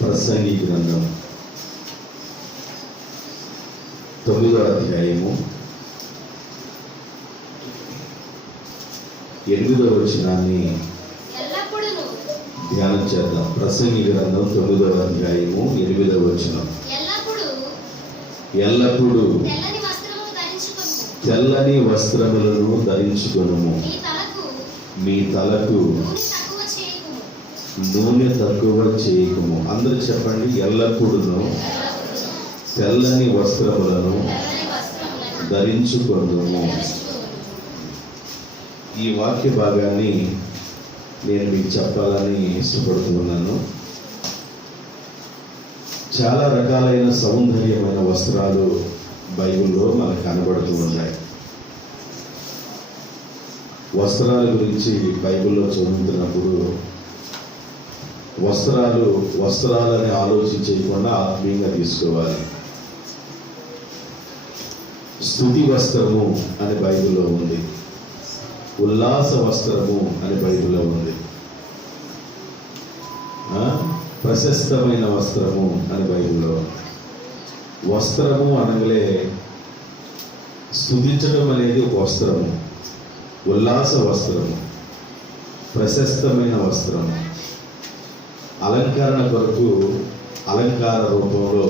ప్రసంగి గ్రంథం 9వ అధ్యాయము 8వ వచనాన్ని ధ్యానం చేద్దాం. ప్రసంగి గ్రంథం 9వ అధ్యాయము 8వ వచనం. ఎల్లప్పుడూ తెల్లని వస్త్రములను ధరించుకొనుము, మీ తలకు నూనె తక్కువ చేయకము. అందరూ చెప్పండి, ఎల్లప్పుడూ తెల్లని వస్త్రములను ధరించుకొనుము. ఈ వాక్య భాగాన్ని నేను మీకు చెప్పాలని ఇష్టపడుతున్నాను. చాలా రకాలైన సౌందర్యమైన వస్త్రాలు బైబిల్లో మనకు కనబడుతూ ఉన్నాయి. వస్త్రాల గురించి బైబిల్లో చదువుతున్నప్పుడు వస్త్రాలని ఆలోచించకుండా ఆత్మీయంగా తీసుకోవాలి. స్తుతి వస్త్రము అని బైబిల్లో ఉంది, ఉల్లాస వస్త్రము అని బైబిల్లో ఉంది, ప్రశస్తమైన వస్త్రము అని బైబిల్లో. వస్త్రము అనగలే స్తుతించడం అనేది ఒక వస్త్రము, ఉల్లాస వస్త్రము, ప్రశస్తమైన వస్త్రము. అలంకరణ కొరకు అలంకార రూపంలో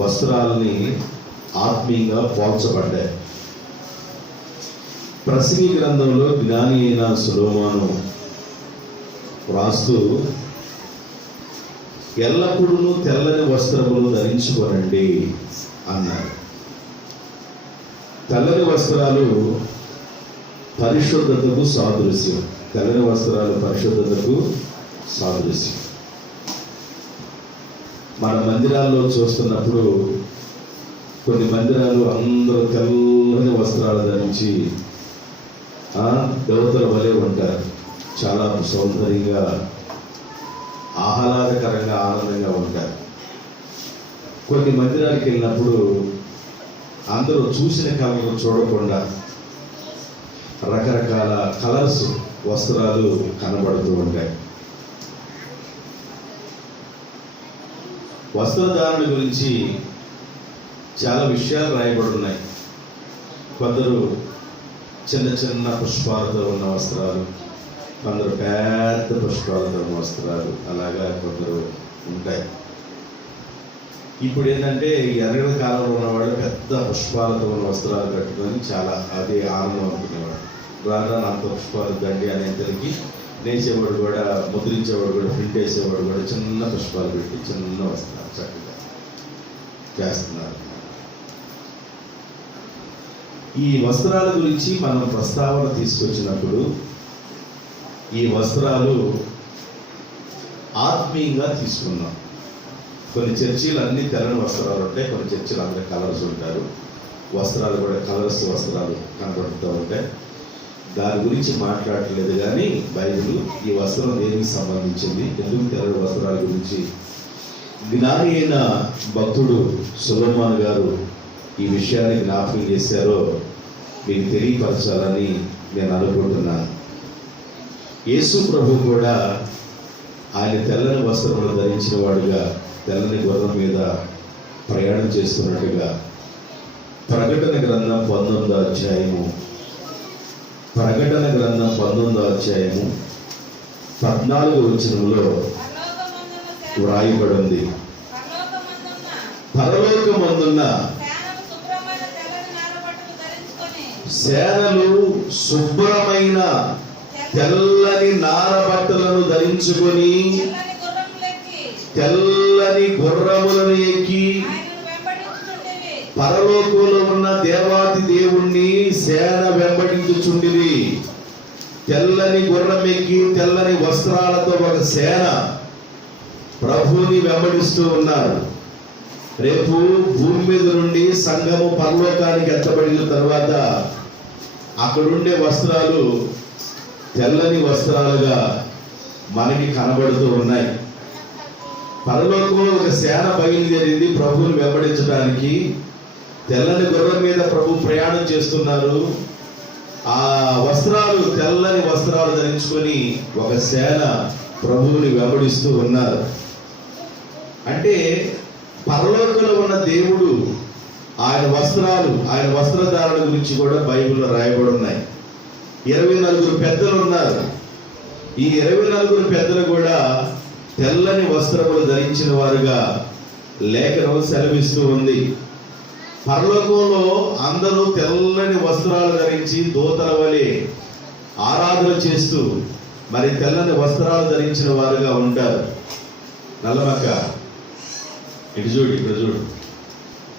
వస్త్రాలని ఆత్మీయంగా పోల్చబడ్డాయి. ప్రసంగి గ్రంథంలో జ్ఞాని అయిన సొలొమోను రాస్తూ ఎల్లప్పుడూ తెల్లని వస్త్రములు ధరించుకోనండి అన్నారు. తెల్లని వస్త్రాలు పరిశుద్ధతకు సాదృశ్యం. తెల్లని వస్త్రాలు పరిశుద్ధతకు సాదృశ్యం. మన మందిరాల్లో చూస్తున్నప్పుడు కొన్ని మందిరాలు అందరూ తెల్లని వస్త్రాలు ధరించి దేవతల వలె ఉంటారు. చాలా సౌందర్యంగా, ఆహ్లాదకరంగా, ఆనందంగా ఉంటారు. కొన్ని మందిరాలకు వెళ్ళినప్పుడు అందరూ చూసిన కళలు చూడకుండా రకరకాల కలర్స్ వస్త్రాలు కనబడుతూ ఉంటాయి. వస్త్రధారణ గురించి చాలా విషయాలు రాయబడి ఉన్నాయి. కొందరు చిన్న చిన్న పుష్పాలతో ఉన్న వస్త్రాలు, కొందరు పెద్ద పుష్పాలతో ఉన్న వస్త్రాలు, అలాగా కొందరు ఉంటాయి. ఇప్పుడు ఏంటంటే ఎర్రగడ కాలంలో ఉన్నవాళ్ళు పెద్ద పుష్పాలతో ఉన్న వస్త్రాలు కట్టుకొని చాలా అదే ఆనందం అనుకునేవాడు. రాగా అంత పుష్పాలు దండి అనేతలకి నేసేవాడు కూడా, ముద్రించేవాడు కూడా, ప్రింట్ వేసేవాడు కూడా చిన్న పుష్పాలు పెట్టి చిన్న వస్త్రాలు చక్కగా చేస్తున్నారు. ఈ వస్త్రాల గురించి మనం ప్రస్తావన తీసుకొచ్చినప్పుడు ఈ వస్త్రాలు ఆత్మీయంగా తీసుకున్నాం. కొన్ని చర్చీలు అన్ని తెల్లని వస్త్రాలు ఉంటాయి, కొన్ని చర్చీలు అందరూ కలర్స్ ఉంటారు. వస్త్రాలు కూడా కలర్స్ వస్త్రాలు కనబడుతూ ఉంటాయి. దాని గురించి మాట్లాడట్లేదు కానీ బైబిల్ ఈ వస్త్రం దేనికి సంబంధించింది, ఎందుకు తెల్లని వస్త్రాల గురించి జ్ఞాని అయిన భక్తుడు సొలొమోను గారు ఈ విషయాన్ని జ్ఞాపకం చేశారో మీకు తెలియపరచాలని నేను అనుకుంటున్నాను. యేసు ప్రభు కూడా ఆయన తెల్లని వస్త్రములు ధరించిన వాడుగా తెల్లని గుర్రం మీద ప్రయాణం చేస్తున్నట్టుగా ప్రకటన గ్రంథం 19వ అధ్యాయము 14వ వచనంలో వ్రాయబడి ఉంది. పరలోకమందున్న సేనలు శుభ్రమైన తెల్లని నారబట్టలను ధరించుకొని తెల్లని గుర్రములను ఎక్కి పరలోకంలో ఉన్న దేవాది దేవుణ్ణి సేన వెంబడించుచుండిరి. తెల్లని గుర్రం ఎక్కి తెల్లని వస్త్రాలతో ఒక సేన ప్రభువుని వెంబడిస్తూ ఉన్నారు. రేపు భూమి మీద నుండి సంఘము పరలోకానికి ఎత్తబడిన తర్వాత అక్కడుండే వస్త్రాలు తెల్లని వస్త్రాలుగా మనకి కనబడుతూ ఉన్నాయి. పరలోకంలో ఒక సేన బయలుదేరింది ప్రభువుని వెంబడించడానికి. తెల్లని గుర్రం మీద ప్రభు ప్రయాణం చేస్తున్నారు. ఆ వస్త్రాలు తెల్లని వస్త్రాలు ధరించుకొని ఒక సేన ప్రభువుని వెంబడిస్తూ ఉన్నారు. అంటే పరలోకంలో ఉన్న దేవుడు ఆయన వస్త్రాలు, ఆయన వస్త్రధారణ గురించి కూడా బైబిల్లో రాయబడి ఉన్నాయి. 24 పెద్దలు ఉన్నారు. ఈ 24 పెద్దలు కూడా తెల్లని వస్త్రములు ధరించిన వారుగా లేఖనం సెలవిస్తూ ఉంది. పరలోకంలో అందరూ తెల్లని వస్త్రాలు ధరించి దూతల వలె ఆరాధన చేస్తూ మరి తెల్లని వస్త్రాలు ధరించిన వారుగా ఉంటారు. నల్లమక్క ఇటు చూడు, ఇక్కడ చూడు,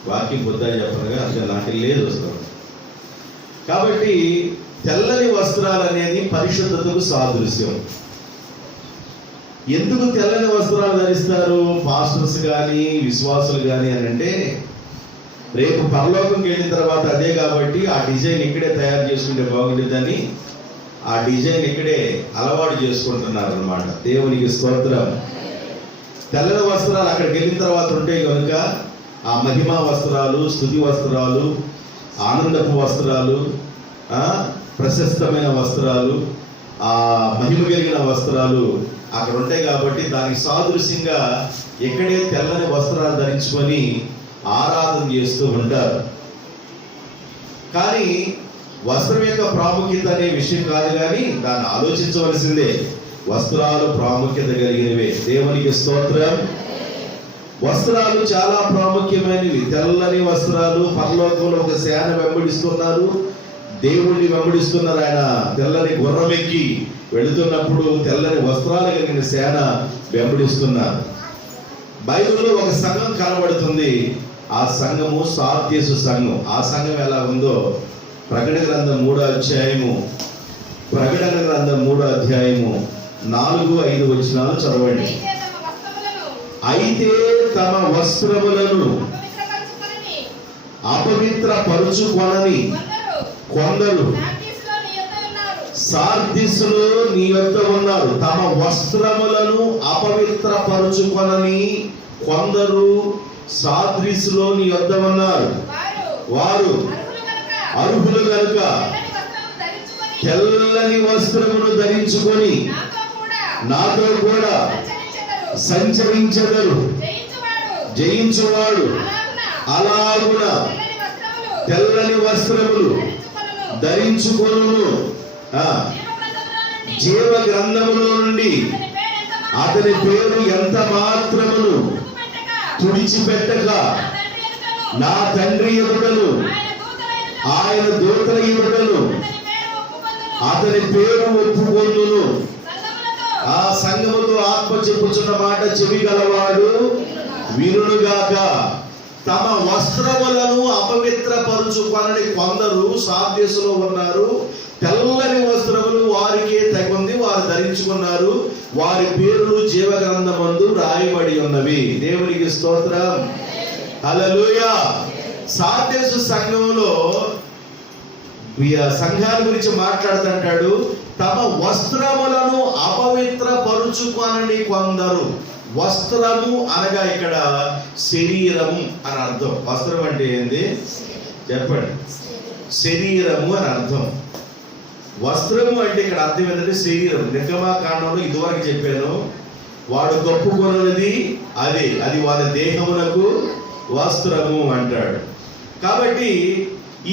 వాక్యం పొద్దుగా చెప్పనగా అసలు నాకు లేదు వస్త్రం. కాబట్టి తెల్లని వస్త్రాలు అనేది పరిశుద్ధతకు సాదృశ్యం. ఎందుకు తెల్లని వస్త్రాలు ధరిస్తారు పాస్టర్స్ కానీ విశ్వాసులు కానీ అని అంటే, రేపు పరలోకంకి వెళ్ళిన తర్వాత అదే కాబట్టి ఆ డిజైన్ ఇక్కడే తయారు చేసుకుంటే బాగుంటుందని ఆ డిజైన్ ఇక్కడే అలవాటు చేసుకుంటున్నారు అన్నమాట. దేవునికి స్తోత్రం. తెల్లని వస్త్రాలు అక్కడికి వెళ్ళిన తర్వాత ఉంటే కనుక ఆ మహిమా వస్త్రాలు, స్తుతి వస్త్రాలు, ఆనందపు వస్త్రాలు, ప్రశస్తమైన వస్త్రాలు, ఆ మహిమ కలిగిన వస్త్రాలు అక్కడ ఉంటాయి కాబట్టి దానికి సాదృశ్యంగా ఇక్కడే తెల్లని వస్త్రాలు ధరించుకొని ఆరాధన చేస్తూ ఉంటారు. కానీ వస్త్రం యొక్క ప్రాముఖ్యత అనే విషయం కాదు, కానీ దాన్ని ఆలోచించవలసిందే. వస్త్రాలు ప్రాముఖ్యత కలిగినవే. దేవునికి స్తోత్రం. వస్త్రాలు చాలా ప్రాముఖ్యమైనవి. తెల్లని వస్త్రాలు పరలోకంలో ఒక సేన వెంబడిస్తున్నారు, దేవుణ్ణి వెంబడిస్తున్నారు. ఆయన తెల్లని గుర్రం ఎక్కి వెళుతున్నప్పుడు తెల్లని వస్త్రాలు కలిగిన సేన వెంబడిస్తున్నారు. బైబిల్లో ఒక సంఘం కనబడుతుంది. ఆ సంఘము సార్దీసు సంఘం. ఆ సంఘం ఎలా ఉందో ప్రకటన గ్రంథం 3వ అధ్యాయము 4-5 వచనాలు చదవండి. అయితే తమ వస్త్రములను అపవిత్రపరుచుకొనని కొందరు సార్దీసులో నీ యొద్ద ఉన్నారు. తమ వస్త్రములను అపవిత్రపరుచుకొనని కొందరు సార్దీసులో నీ యొద్ద ఉన్నారు. వారు అర్హులు కనుక తెల్లని వస్త్రమును ధరించుకొని నాతో కూడా సంచరించెదరు. జయించువాడు అలాగున తెల్లని వస్త్రములు ధరించుకొనును. జీవ గ్రంథములో నుండి అతని పేరు ఎంత మాత్రమును తుడిచిపెట్టక నా తండ్రి ఎదుటను ఆయన దూతల ఎదుటను అతని పేరు ఒప్పుకొనును. ఆ సంఘముతో ఆత్మ చెప్పుచున్న మాట చెవి గలవాడు వినుగాక. తమ వస్త్రములను అపవిత్రపరుచుకొనని కొందరు సార్దీసులో ఉన్నారు. తెల్లని వస్త్రములు వారికే తగింది, వారు ధరించుకున్నారు. వారి పేర్లు జీవ గ్రంథమందు రాయబడి ఉన్నవి. దేవునికి స్తోత్రం. హల్లెలూయా. సార్దీసు సంఘంలో సంఘాల గురించి మాట్లాడుతుంటాడు. తమ వస్త్రములను అపవిత్రపరుచుకొనని కొందరు. వస్త్రము అనగా ఇక్కడ శరీరము అని అర్థం. వస్త్రం అంటే ఏంది చెప్పండి? శరీరము అని అర్థం. వస్త్రము అంటే ఇక్కడ అర్థం ఏంటంటే శరీరం. నిర్గమాకాండంలో ఇదివరకు చెప్పాను, వాడు కప్పుకొన్నది అది వారి దేహమునకు వస్త్రము అంటాడు. కాబట్టి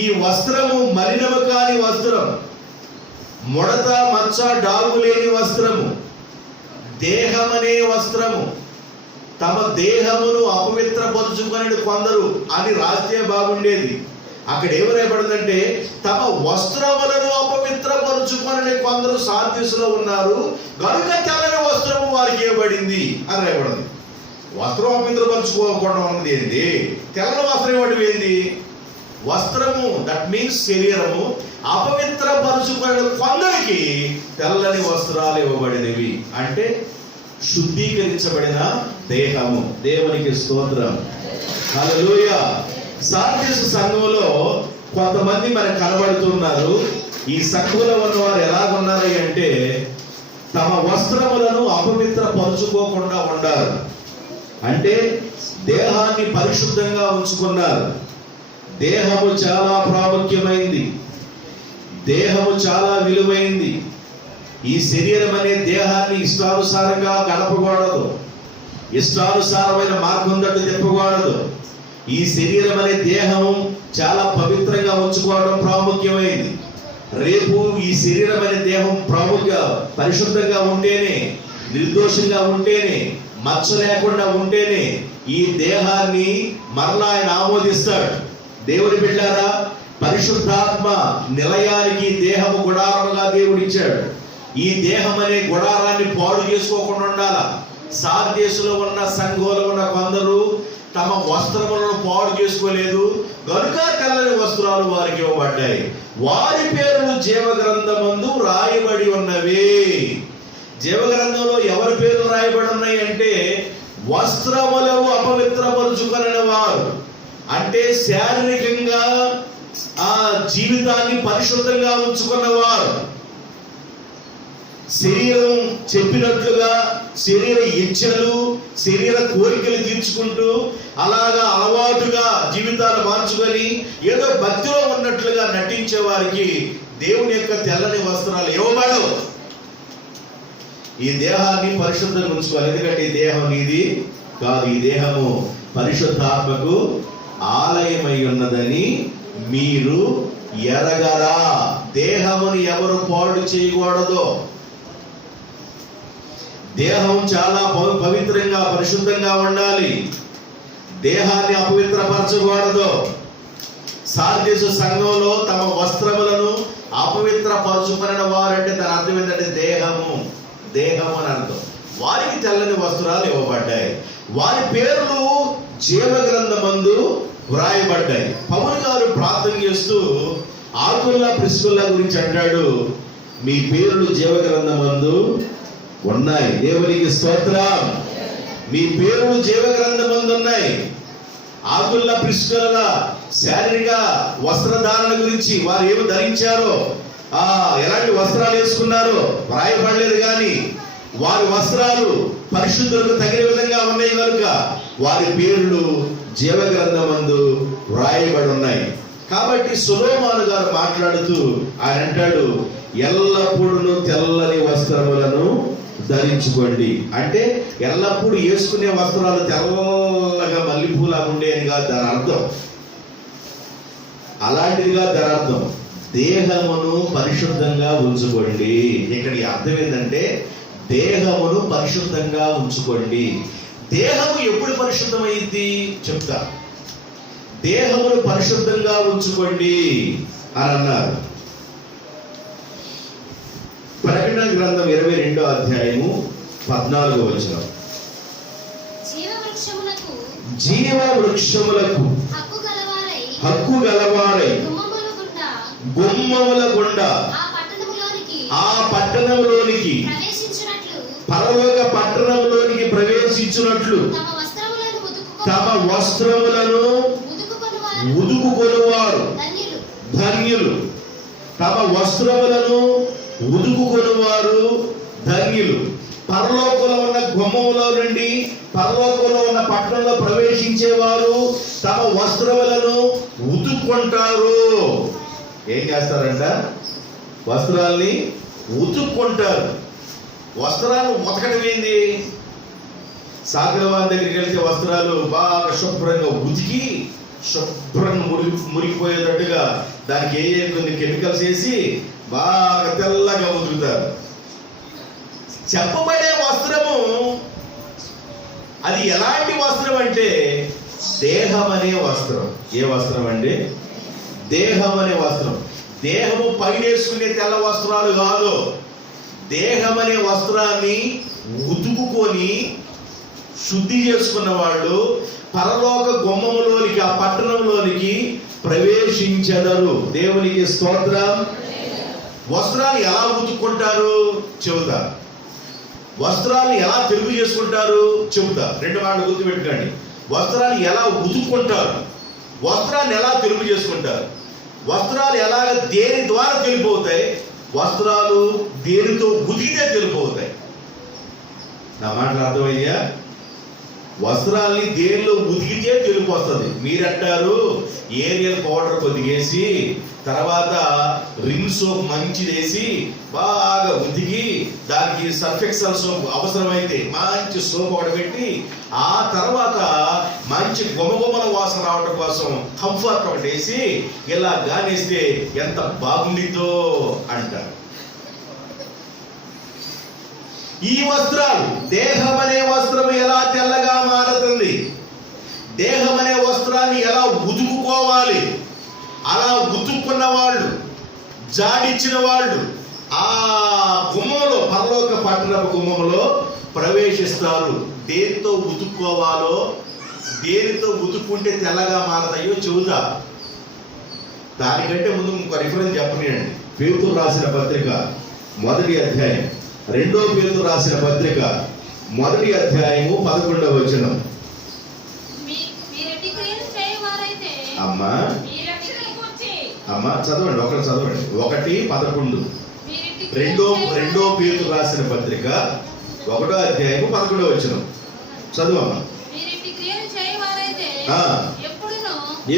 ఈ వస్త్రము మలినము కాని వస్త్రం, ముడత మచ్చ డాగు లేని వస్త్రము, దేహమనే వస్త్రము. తమ దేహమును అపవిత్రపరుచుకునే కొందరు అని రాస్తే బాగుండేది. అక్కడ ఏమి రాయబడిందంటే తమ వస్త్రములను అపవిత్రపరుచుకునే కొందరు సార్దీసులో ఉన్నారు కనుక తెల్లని వస్త్రము వారికి ఇవ్వబడింది అని రాయబడింది. వస్త్రం అపవిత్రపరుచుకోకుండా ఉన్నది ఏంది? తెల్లని వస్త్రం ఇవ్వడం ఏంది? వస్త్రము దట్ మీన్స్ శరీరము అపవిత్రపరుచుకునే కొందరికి తెల్లని వస్త్రాలు ఇవ్వబడినవి. అంటే శుద్ధీకరించబడిన దేహము. దేవునికి స్తోత్రం. హల్లెలూయా. సార్దీసు సంఘంలో కొంతమంది మనకు కనబడుతున్నారు. ఈ సంఘంలో ఉన్నవారు ఎలాగున్నారు అంటే తమ వస్త్రములను అపవిత్రపరుచుకోకుండా ఉండారు. అంటే దేహాన్ని పరిశుద్ధంగా ఉంచుకున్నారు. దేహము చాలా ప్రాముఖ్యమైంది. దేహము చాలా విలువైంది. ఈ శరీరం అనే దేహాన్ని ఇష్టానుసారంగా గడపకూడదు. ఇష్టానుసారమైన మార్గం తట్టు తిప్పకూడదు. ఈ శరీరం అనే దేహం చాలా పవిత్రంగా ఉంచుకోవడం ప్రాముఖ్యమైంది. రేపు ఈ శరీరం అనే దేహం పరిశుద్ధంగా ఉంటేనే, నిర్దోషంగా ఉంటేనే, మచ్చ లేకుండా ఉంటేనే ఈ దేహాన్ని మరలా ఆయన ఆమోదిస్తాడు. దేవుని బిడ్డారా, పరిశుద్ధాత్మ నిలయానికి దేహము గుడారముగా దేవుడిచ్చాడు. ఈ దేహం అనే గుడారాన్ని పాడు చేసుకోకుండా ఉండాల. సార్దేశంలో ఉన్న సంఘంలో ఉన్న కొందరు తమ వస్త్రములను పాడు చేసుకోలేదు కనుక తెల్లని వస్త్రాలు వారికి ఇవ్వబడ్డాయి. వారి పేర్లు జీవగ్రంథమందు రాయబడి ఉన్నవి. జీవగ్రంథంలో ఎవరి పేర్లు రాయబడి ఉన్నాయి అంటే వస్త్రములను అపవిత్రపరుచుకొనిన వారు, అంటే శారీరకంగా ఆ జీవితాన్ని పరిశుద్ధంగా ఉంచుకున్నవారు, శరీరం చెప్పినట్లుగా శరీర ఇచ్ఛలు, శరీర కోరికలు తీర్చుకుంటూ అలాగా అలవాటుగా జీవితాలు మార్చుకొని ఏదో భక్తిలో ఉన్నట్లుగా నటించే వారికి దేవుని యొక్క తెల్లని వస్త్రాలు ఇవ్వబడవు. ఈ దేహాన్ని పరిశుద్ధంగా ఉంచుకోవాలి. ఎందుకంటే ఈ దేహం నీది కాదు. ఈ దేహము పరిశుద్ధాత్మకు ఆలయమై ఉన్నదని మీరు ఎరగరా. దేహమును ఎవరు పాడు చేయకూడదు. దేహం చాలా పవిత్రంగా పరిశుద్ధంగా ఉండాలి. దేహాన్ని అపవిత్రపరచకూడదు. సార్దేశ సంఘంలో తమ వస్త్రములను అపవిత్రపరచుకున్న వారంటే దాని అర్థం ఏంటంటే దేహము అని అర్థం. వారికి తెల్లని వస్త్రాలు ఇవ్వబడ్డాయి. వారి పేర్లు జీవగ్రంథమందు వ్రాయబడ్డాయి. పౌలు గారు ప్రార్థన చేస్తూ ఆకుల్లా ప్రిస్కుల్లా గురించి అంటాడు, మీ పేర్లు జీవగ్రంథమందు ఉన్నాయి. దేవునికి స్తోత్రం. మీ పేర్లు జీవగ్రంథమందు ఉన్నాయి. ఆకుల్లా ప్రిస్కుల శారీరక వస్త్రధారణ గురించి, వారు ఏమి ధరించారో, ఎలాంటి వస్త్రాలు వేసుకున్నారో వ్రాయబడలేదు. కానీ వారి వస్త్రాలు పరిశుద్ధులకు తగిన విధంగా ఉన్నాయి కనుక వారి పేర్లు జీవగ్రంథమందు వ్రాయబడి ఉన్నాయి. కాబట్టి సొలొమోను గారు మాట్లాడుతూ ఆయన అంటాడు, ఎల్లప్పుడూ తెల్లని వస్త్రములను ధరించుకోండి. అంటే ఎల్లప్పుడూ వేసుకునే వస్త్రాలు తెల్లగా మల్లెపూలా ఉండేది కాదు దాని అర్థం. అలాంటిదిగా దాని అర్థం. దేహమును పరిశుద్ధంగా ఉంచుకోండి. ఇక్కడ అర్థం ఏంటంటే దేహమును పరిశుద్ధంగా ఉంచుకోండి. దేహము ఎప్పుడు పరిశుద్ధమైంది చెప్తా. దేహమును పరిశుద్ధంగా ఉంచుకోండి అని అన్నారు. ప్రకటన గ్రంథం 22వ అధ్యాయము 14వ వచనం. జీవ వృక్షములకు హక్కు గలవారై గుమ్మముల గుండా ఆ పట్టణంలోనికి పరలోక పట్టణంలోనికి ప్రవేశించినట్లు తమ వస్త్రములను ఉదుకుకొనువారు ధన్యులు. తమ వస్త్రములను ఉదుకుకొనువారు ధన్యులు. పరలోకంలో ఉన్న గుమ్మములో నుండి పరలోకంలో ఉన్న పట్టణంలో ప్రవేశించేవారు తమ వస్త్రములను ఉతుక్కుంటారు. ఏం చేస్తారంట? వస్త్రాల్ని ఉతుక్కుంటారు. వస్త్రాలు ఉతకడం ఏంది? సాగరవారి దగ్గరికి వెళ్తే వస్త్రాలు బాగా శుభ్రంగా ఉతికి శుభ్రంగా మురిగిపోయేటట్టుగా దానికి కొన్ని కెమికల్స్ వేసి బాగా తెల్లగా ఉతుకుతారు. చెప్పబడే వస్త్రము అది ఎలాంటి వస్త్రం అంటే దేహం అనే వస్త్రం. ఏ వస్త్రం అంటే దేహం అనే వస్త్రం. దేహము పైనేసుకునే తెల్ల వస్త్రాలు కాదు. దేహం అనే వస్త్రాన్ని ఉతుకుకొని శుద్ధి చేసుకున్న వాళ్ళు పరలోక గుమ్మములోనికి ఆ పట్టణంలోనికి ప్రవేశించెదరు. దేవునికి స్తోత్రం. వస్త్రాలు ఎలా ఉతుక్కుంటారు చెబుతా. వస్త్రాలు ఎలా తెలుగు చేసుకుంటారు చెబుతా. రెండు మాటలు గుర్తుపెట్టుకోండి. వస్త్రాలు ఎలా ఉతుక్కుంటారు, వస్త్రాన్ని ఎలా తెలుగు చేసుకుంటారు, వస్త్రాలు ఎలాగ దేని ద్వారా తెలుపు అవుతాయి, వస్త్రాలు దేనితో ఉతికితే తెలుపు అవుతాయి. నా మాటలు అర్థమయ్యా? వస్త్రాల్ని దేనిలో ఉతికితే తెలుపు వస్తుంది. మీరంటారు ఏరియల్ పౌడర్ కొద్దిగేసి తర్వాత రిన్ సోప్ మంచిదేసి బాగా ఉతికి దానికి సర్ఫ్ ఎక్సెల్ సోప్ అవసరమైతే మంచి సోప్ ఒకటి పెట్టి ఆ తర్వాత మంచి గుమగుమల వాసన రావడం కోసం కంఫర్ట్ ఒకటి వేసి ఇలా గానేస్తే ఎంత బాగుండిద్దో అంటారు. ఈ వస్త్రాలు, దేహం అనే వస్త్రం ఎలా తెల్లగా మారుతుంది, దేహం అనే వస్త్రాన్ని ఎలా ఉతుకుకోవాలి, అలా ఉతుక్కున్న వాళ్ళు, జాడిచ్చిన వాళ్ళు ఆ గుమ్మంలో, పరలోక పట్టణపు గుమ్మంలో ప్రవేశిస్తారు. దేనితో ఉతుక్కోవాలో, దేనితో ఉతుక్కుంటే తెల్లగా మారతాయో చెబుతా. దానికంటే ముందు ఇంకో రిఫరెన్స్ చెప్పనియండి. పేతురు రాసిన పత్రిక 1వ అధ్యాయం, 2వ పేతురు రాసిన పత్రిక 1వ అధ్యాయము 11వ వచనం. అమ్మా చదవండి, ఒకరు చదవండి. 1:11. రెండో పేతురు రాసిన పత్రిక 1వ అధ్యాయము 11వ వచనం చదువమ్మా.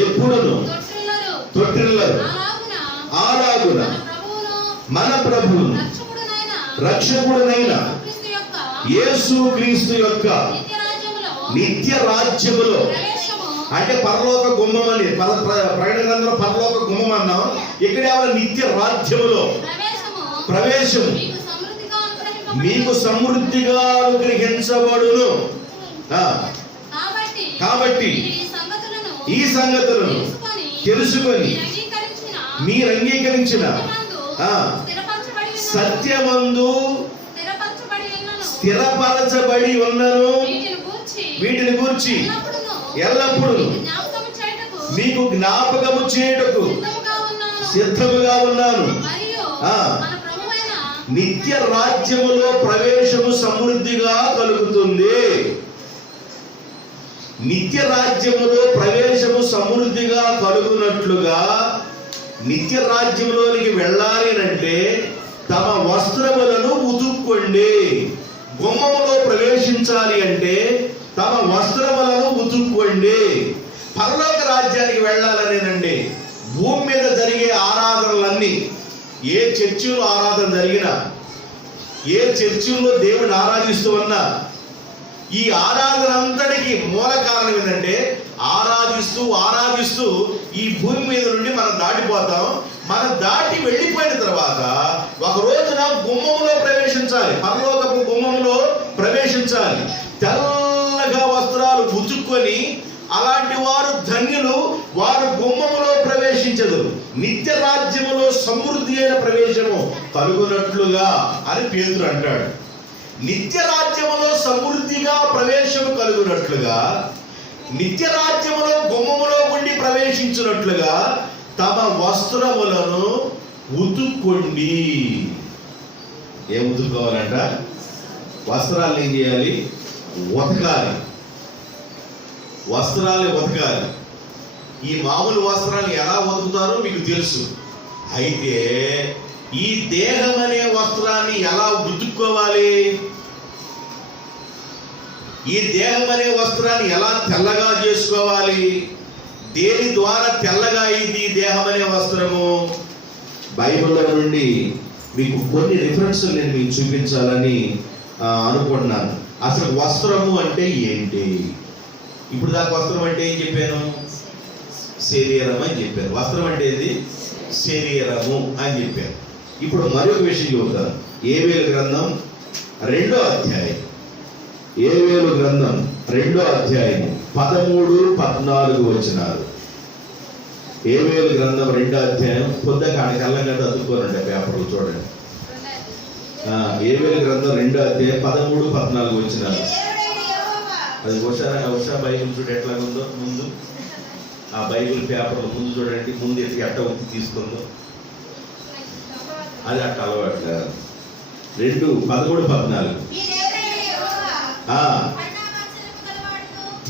ఎప్పుడును తొట్టిల్లరు అలాగున మన ప్రభువును రక్షకుడునైన యేసు క్రీస్తు యొక్క నిత్య రాజ్యములో, అంటే పరలోక గుమ్మం అని ప్రకటన గ్రంథంలో పరలోక గుమ్మం అన్నాం, ఇక్కడ నిత్య రాజ్యములో ప్రవేశం మీకు సమృద్ధిగా అనుగ్రహించబడును. కాబట్టి ఈ సంగతులను తెలుసుకొని మీరు అంగీకరించిన సత్యమందు స్థిరపరచబడి ఉన్నను వీటిని గూర్చి ఎల్లప్పుడూ మీకు జ్ఞాపకము చేయుటకు సిద్ధముగా ఉన్నాను. నిత్య రాజ్యములో ప్రవేశము సమృద్ధిగా కలుగుతుంది. నిత్య రాజ్యములో ప్రవేశము సమృద్ధిగా కలుగునట్లుగా నిత్య రాజ్యంలోనికి వెళ్ళాలి అంటే తమ వస్త్రములను ఉతుక్కోండి. గుమ్మములో ప్రవేశించాలి అంటే తమ వస్త్రములను ఉతుక్కోండి. పరలోక రాజ్యానికి వెళ్ళాలనేనండి భూమి మీద జరిగే ఆరాధనలన్నీ, ఏ చర్చిలో ఆరాధన జరిగినా, ఏ చర్చిలో దేవుని ఆరాధిస్తూ ఉన్నా, ఈ ఆరాధన అంతటికి మూల కారణం ఏంటంటే ఆరాధిస్తూ ఈ భూమి మీద నుండి మనం దాటిపోతాం. మనం దాటి వెళ్ళిపోయిన తర్వాత ఒక రోజున గుమ్మంలో ప్రవేశించాలి, పరలోకపు గుమ్మంలో ప్రవేశించాలి. తెల్లగా వస్త్రాలు ఉతుక్కొని అలాంటి వారు ధన్యులు, వారు గుమ్మములో ప్రవేశించదు. నిత్య రాజ్యములో సమృద్ధి అయిన ప్రవేశము కలుగునట్లుగా అని పేతురు అంటాడు. నిత్య రాజ్యములో సమృద్ధిగా ప్రవేశము కలుగునట్లుగా, నిత్య రాజ్యములో గుమ్మములో ఉండి ప్రవేశించినట్లుగా తమ వస్త్రములను ఉతుక్కోండి. ఏం ఉతుక్కోవాలంట? వస్త్రాలు ఏం చేయాలి? ఉతకాలి. వస్త్రాలు ఉతకాలి. ఈ మామూలు వస్త్రాలు ఎలా ఉతుకుతారో మీకు తెలుసు. అయితే ఈ దేహం అనే వస్త్రాన్ని ఎలా ఉతుక్కోవాలి? ఈ దేహం అనే వస్త్రాన్ని ఎలా తెల్లగా చేసుకోవాలి? దేని ద్వారా తెల్లగా అయింది ఈ దేహం అనే వస్త్రము? బైబిల్లో నుండి మీకు కొన్ని రిఫరెన్స్లు నేను మీకు చూపించాలని అనుకుంటున్నాను. అసలు వస్త్రము అంటే ఏంటి? ఇప్పుడు దాకా వస్త్రం అంటే ఏం చెప్పాను? శరీరం అని చెప్పాను. వస్త్రం అంటే ఏది? శరీరము అని చెప్పాను. ఇప్పుడు మరొక విషయం చెబుతాను. యోవేలు గ్రంథం 2వ అధ్యాయం, యోవేలు గ్రంథం 2వ అధ్యాయం 13-14 వచనాలు. యోవేలు గ్రంథం 2వ అధ్యాయం పొద్దుక కళ్ళంగా చదువుకోనండి పేపర్లు చూడండి. యోవేలు గ్రంథం 2వ అధ్యాయం 13-14 వచనాలు. అది ఉషా బైబిల్ చూడ ఎట్లాగుందో ముందు ఆ బైబిల్ పేపర్లు ముందు చూడండి. ముందు ఎట్ట ఉత్తి తీసుకుందో అది అట్ట అలవాట్లే. 2:13-14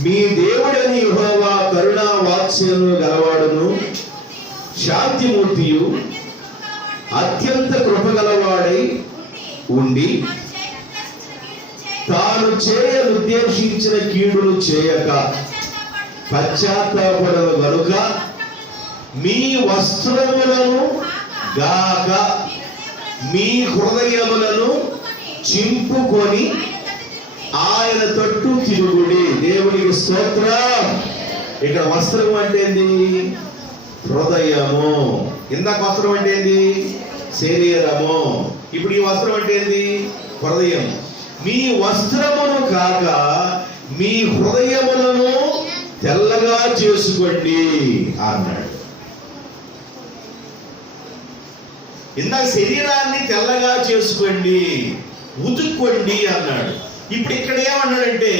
మీ దేవుడని యెహోవా కరుణా వాత్సల్యములు గలవాడును శాంతిమూర్తియు అత్యంత కృపగలవాడై ఉండి తాను చేయనుద్దేశించిన కీడులు చేయక పశ్చాత్తాపడను గనుక మీ వస్త్రములను గాక మీ హృదయములను చింపుకొని ఆయన తట్టు తిరుగుడి. దేవునికి స్తోత్రం. ఇక్కడ వస్త్రం అంటే ఏంది? హృదయము. ఇందాక వస్త్రం అంటే ఏంది? శరీరము. ఇప్పుడు ఈ వస్త్రం అంటే ఏంది? హృదయం. మీ వస్త్రమును కాక మీ హృదయములను తెల్లగా చేసుకోండి అన్నాడు. ఇందాక శరీరాన్ని తెల్లగా చేసుకోండి, ఉతుక్కోండి అన్నాడు. ఇప్పుడు ఇక్కడ ఏమన్నాడంటే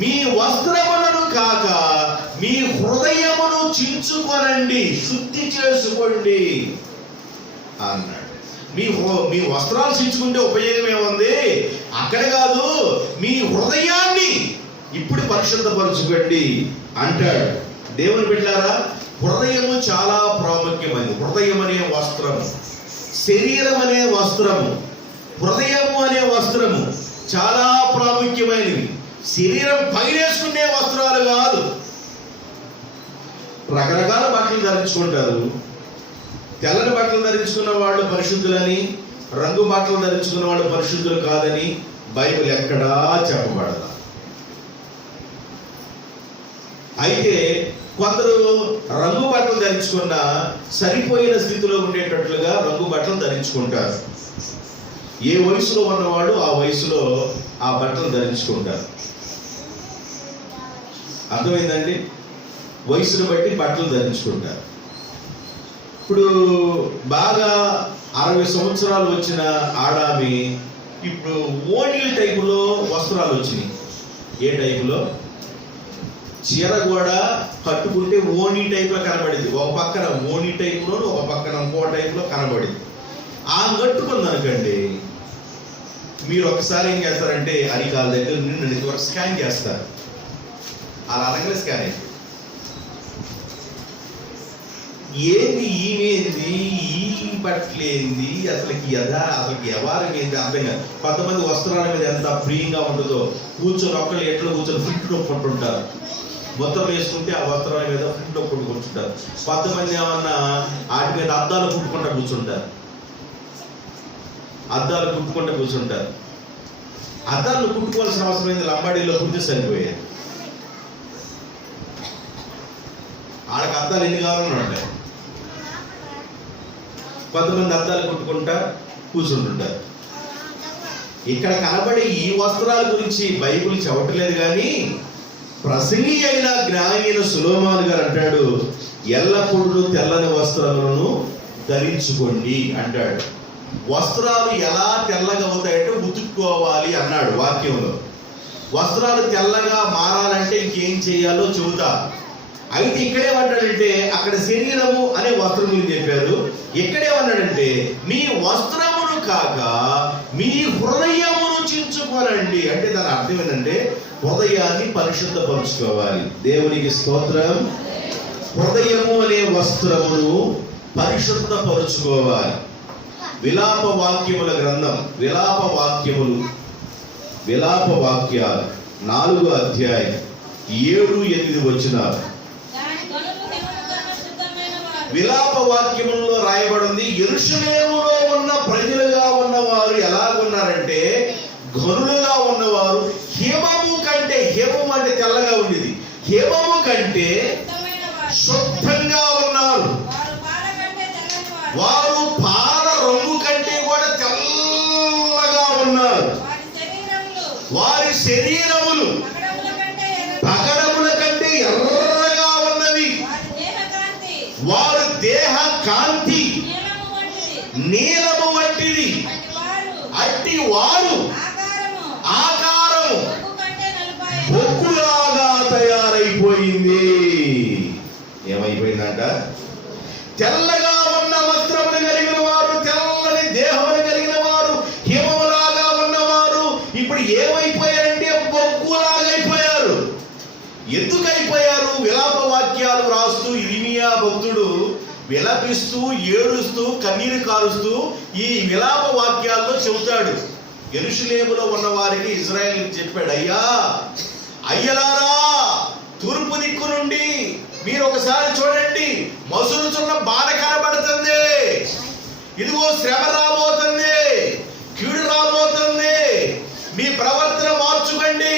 మీ వస్త్రములను కాక మీ హృదయమును చించుకొనండి, శుద్ధి చేసుకోండి అన్నాడు. మీ వస్త్రాలు చించుకుంటే ఉపయోగం ఏముంది? అక్కడ కాదు, మీ హృదయాన్ని ఇప్పుడు పరిశుద్ధపరచుకోండి అంటాడు. దేవుని బిడ్డలారా, హృదయము చాలా ప్రాముఖ్యమైనది. హృదయం అనే వస్త్రము, శరీరం అనే వస్త్రము, హృదయము అనే వస్త్రము చాలా ప్రాముఖ్యమైనవి. శరీరం పైనేసుకునే వస్త్రాలు కాదు. రకరకాల బట్టలు ధరించుకుంటారు. తెల్లని బట్టలు ధరించుకున్న వాళ్ళు పరిశుద్ధులని, రంగు బట్టలు ధరించుకున్న వాళ్ళు పరిశుద్ధులు కాదని బైబిల్ ఎక్కడా చెప్పబడదు. అయితే కొందరు రంగు బట్టలు ధరించుకున్న సరిపోయిన స్థితిలో ఉండేటట్లుగా రంగు బట్టలు ధరించుకుంటారు. ఏ వయసులో ఉన్నవాడు ఆ వయసులో ఆ బట్టలు ధరించుకుంటారు. అర్థమైందండి? వయసును బట్టి బట్టలు ధరించుకుంటారు. ఇప్పుడు బాగా 60 సంవత్సరాలు వచ్చిన ఆడామి ఇప్పుడు ఓణీల టైపులో వస్త్రాలు వచ్చినాయి. ఏ టైపులో? చీర కూడా కట్టుకుంటే ఓణీ టైపులో కనబడింది. ఒక పక్కన ఓణీ టైపులో, ఒక పక్కన ఇంకో టైపులో కనబడింది. ఆ కట్టుకుంది అనుకోండి, మీరు ఒకసారి ఏం చేస్తారంటే అరికాల దగ్గర నుండి వరకు స్కాన్ చేస్తారు. అలా అనగానే స్కాన్ అయింది. ఏంది ఈమెంది, ఈ బట్టలేంది, అసలుకి వ్యవహారం ఏంది అర్థం కాదు. కొంతమంది వస్త్రాల మీద ఎంత ప్రియంగా ఉంటుందో, కూర్చొని ఒక్కళ్ళు ఎట్లా కూర్చొని ఫిట్ నొప్పుకుంటుంటారు. మొత్తం వేసుకుంటే ఆ వస్త్రాల మీద ఫిట్ నొప్పుకుంటూ కూర్చుంటారు. కొంతమంది ఏమన్నా వాటి మీద అద్దాలు కుట్టుకుంటూ కూర్చుంటారు. అద్దాలు కుట్టుకుంటూ కూర్చుంటారు. అద్దాలను కుట్టుకోవాల్సిన అవసరం ఏంది? లంబాడీలో కుడితే సరిపోయాయి. వాళ్ళకి అద్దాలు ఎన్ని కావాలని ఉంటాయి. కొంతమంది అద్దాలు కుట్టుకుంటా కూర్చుంటుంటారు. ఇక్కడ కనబడే ఈ వస్త్రాల గురించి బైబిల్ చెప్పట్లేదు, కానీ ప్రసంగి అయిన జ్ఞాని అయిన సొలొమోను గారు అంటాడు, ఎల్లప్పుడూ తెల్లని వస్త్రాలను ధరించుకోండి అంటాడు. వస్త్రాలు ఎలా తెల్లగా అవుతాయంటే ఉతుక్కోవాలి అన్నాడు వాక్యంలో. వస్త్రాలు తెల్లగా మారాలంటే ఇంకేం చేయాలో చెబుతా. అయితే ఇక్కడేమన్నాడంటే, అక్కడ శరీరము అనే వస్త్రం గురించి చెప్పారు. ఇక్కడేమన్నాడంటే మీ వస్త్రమును కాక మీ హృదయమును చించుకోనండి. అంటే దాని అర్థం ఏంటంటే హృదయాన్ని పరిశుద్ధపరుచుకోవాలి. దేవునికి స్తోత్రం. హృదయము అనే వస్త్రమును పరిశుద్ధపరుచుకోవాలి. విలాప వాక్యముల గ్రంథం, విలాప వాక్యాలు 4వ అధ్యాయం 7-8 వచనాలు. విలాప వాక్యములో రాయబడింది, యెరూషలేములో ఉన్న ప్రజలుగా ఉన్నవారు ఎలాగున్నారంటే ఘనులుగా ఉన్నవారు హిమము కంటే, హిమము అంటే తెల్లగా ఉండేది, హిమము కంటే శుద్ధంగా ఉన్నారు. వారు పాల రంగు కంటే కూడా తెల్లగా ఉన్నారు. వారి శరీరములు పగడముల కంటే ఎర్రగా ఉన్నవి. వారి దేహ కాంతి నీలము వంటిది. అట్టి వారు ఆకారము బొగ్గులాగా తయారైపోయింది. ఏమైపోయిందంట? తెల్లగా ఉన్న వస్త్రములు కలిగిన వారు, తెల్లని దేహములు కలిగిన వారు, హిమములాగా ఉన్నవారు ఇప్పుడు ఏమైపోయారంటే బొగ్గులాగా అయిపోయారు. ఎందుకు అయిపోయారు? విలాప వాక్యాలు రాస్తూ ఇర్మియా భక్తుడు విలపిస్తూ, ఏడుస్తూ, కన్నీరు కారుస్తూ ఈ విలాప వాక్యాల్లో చెబుతాడు. యెరూషలేములో ఉన్న వారికి ఇజ్రాయేలుకి చెప్పాడు, అయ్యలారా తూర్పు దిక్కు నుండి మీరు ఒకసారి చూడండి, మసులుచున్న బాధ కనబడుతుంది. ఇదిగో శ్రమ రాబోతుంది, కీడు రాబోతుంది. మీ ప్రవర్తన మార్చుకోండి,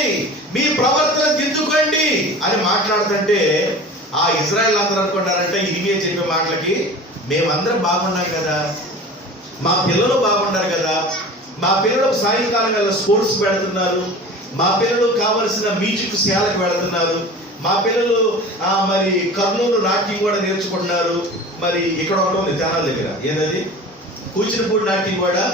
మీ ప్రవర్తన దిద్దుకోండి అని మాట్లాడుతుంటే ఆ ఇజ్రాయెల్ అందరూ అనుకుంటారంటే ఇరిమియా చెప్పే మాటలకి మేమందరం బాగున్నాం కదా, మా పిల్లలు బాగున్నారు కదా, మా పిల్లలకు సాయంకాలం గల స్పోర్ట్స్ పెడుతున్నారు, మా పిల్లలు కావలసిన మ్యూజిక్ శాలకు పెడుతున్నారు, మా పిల్లలు మరి కర్నూలు నాట్యం కూడా నేర్చుకుంటున్నారు. మరి ఇక్కడ ఒకటి ఉంది తెనాలి దగ్గర, ఏంటది కూచిపూడి నాట్యం కూడా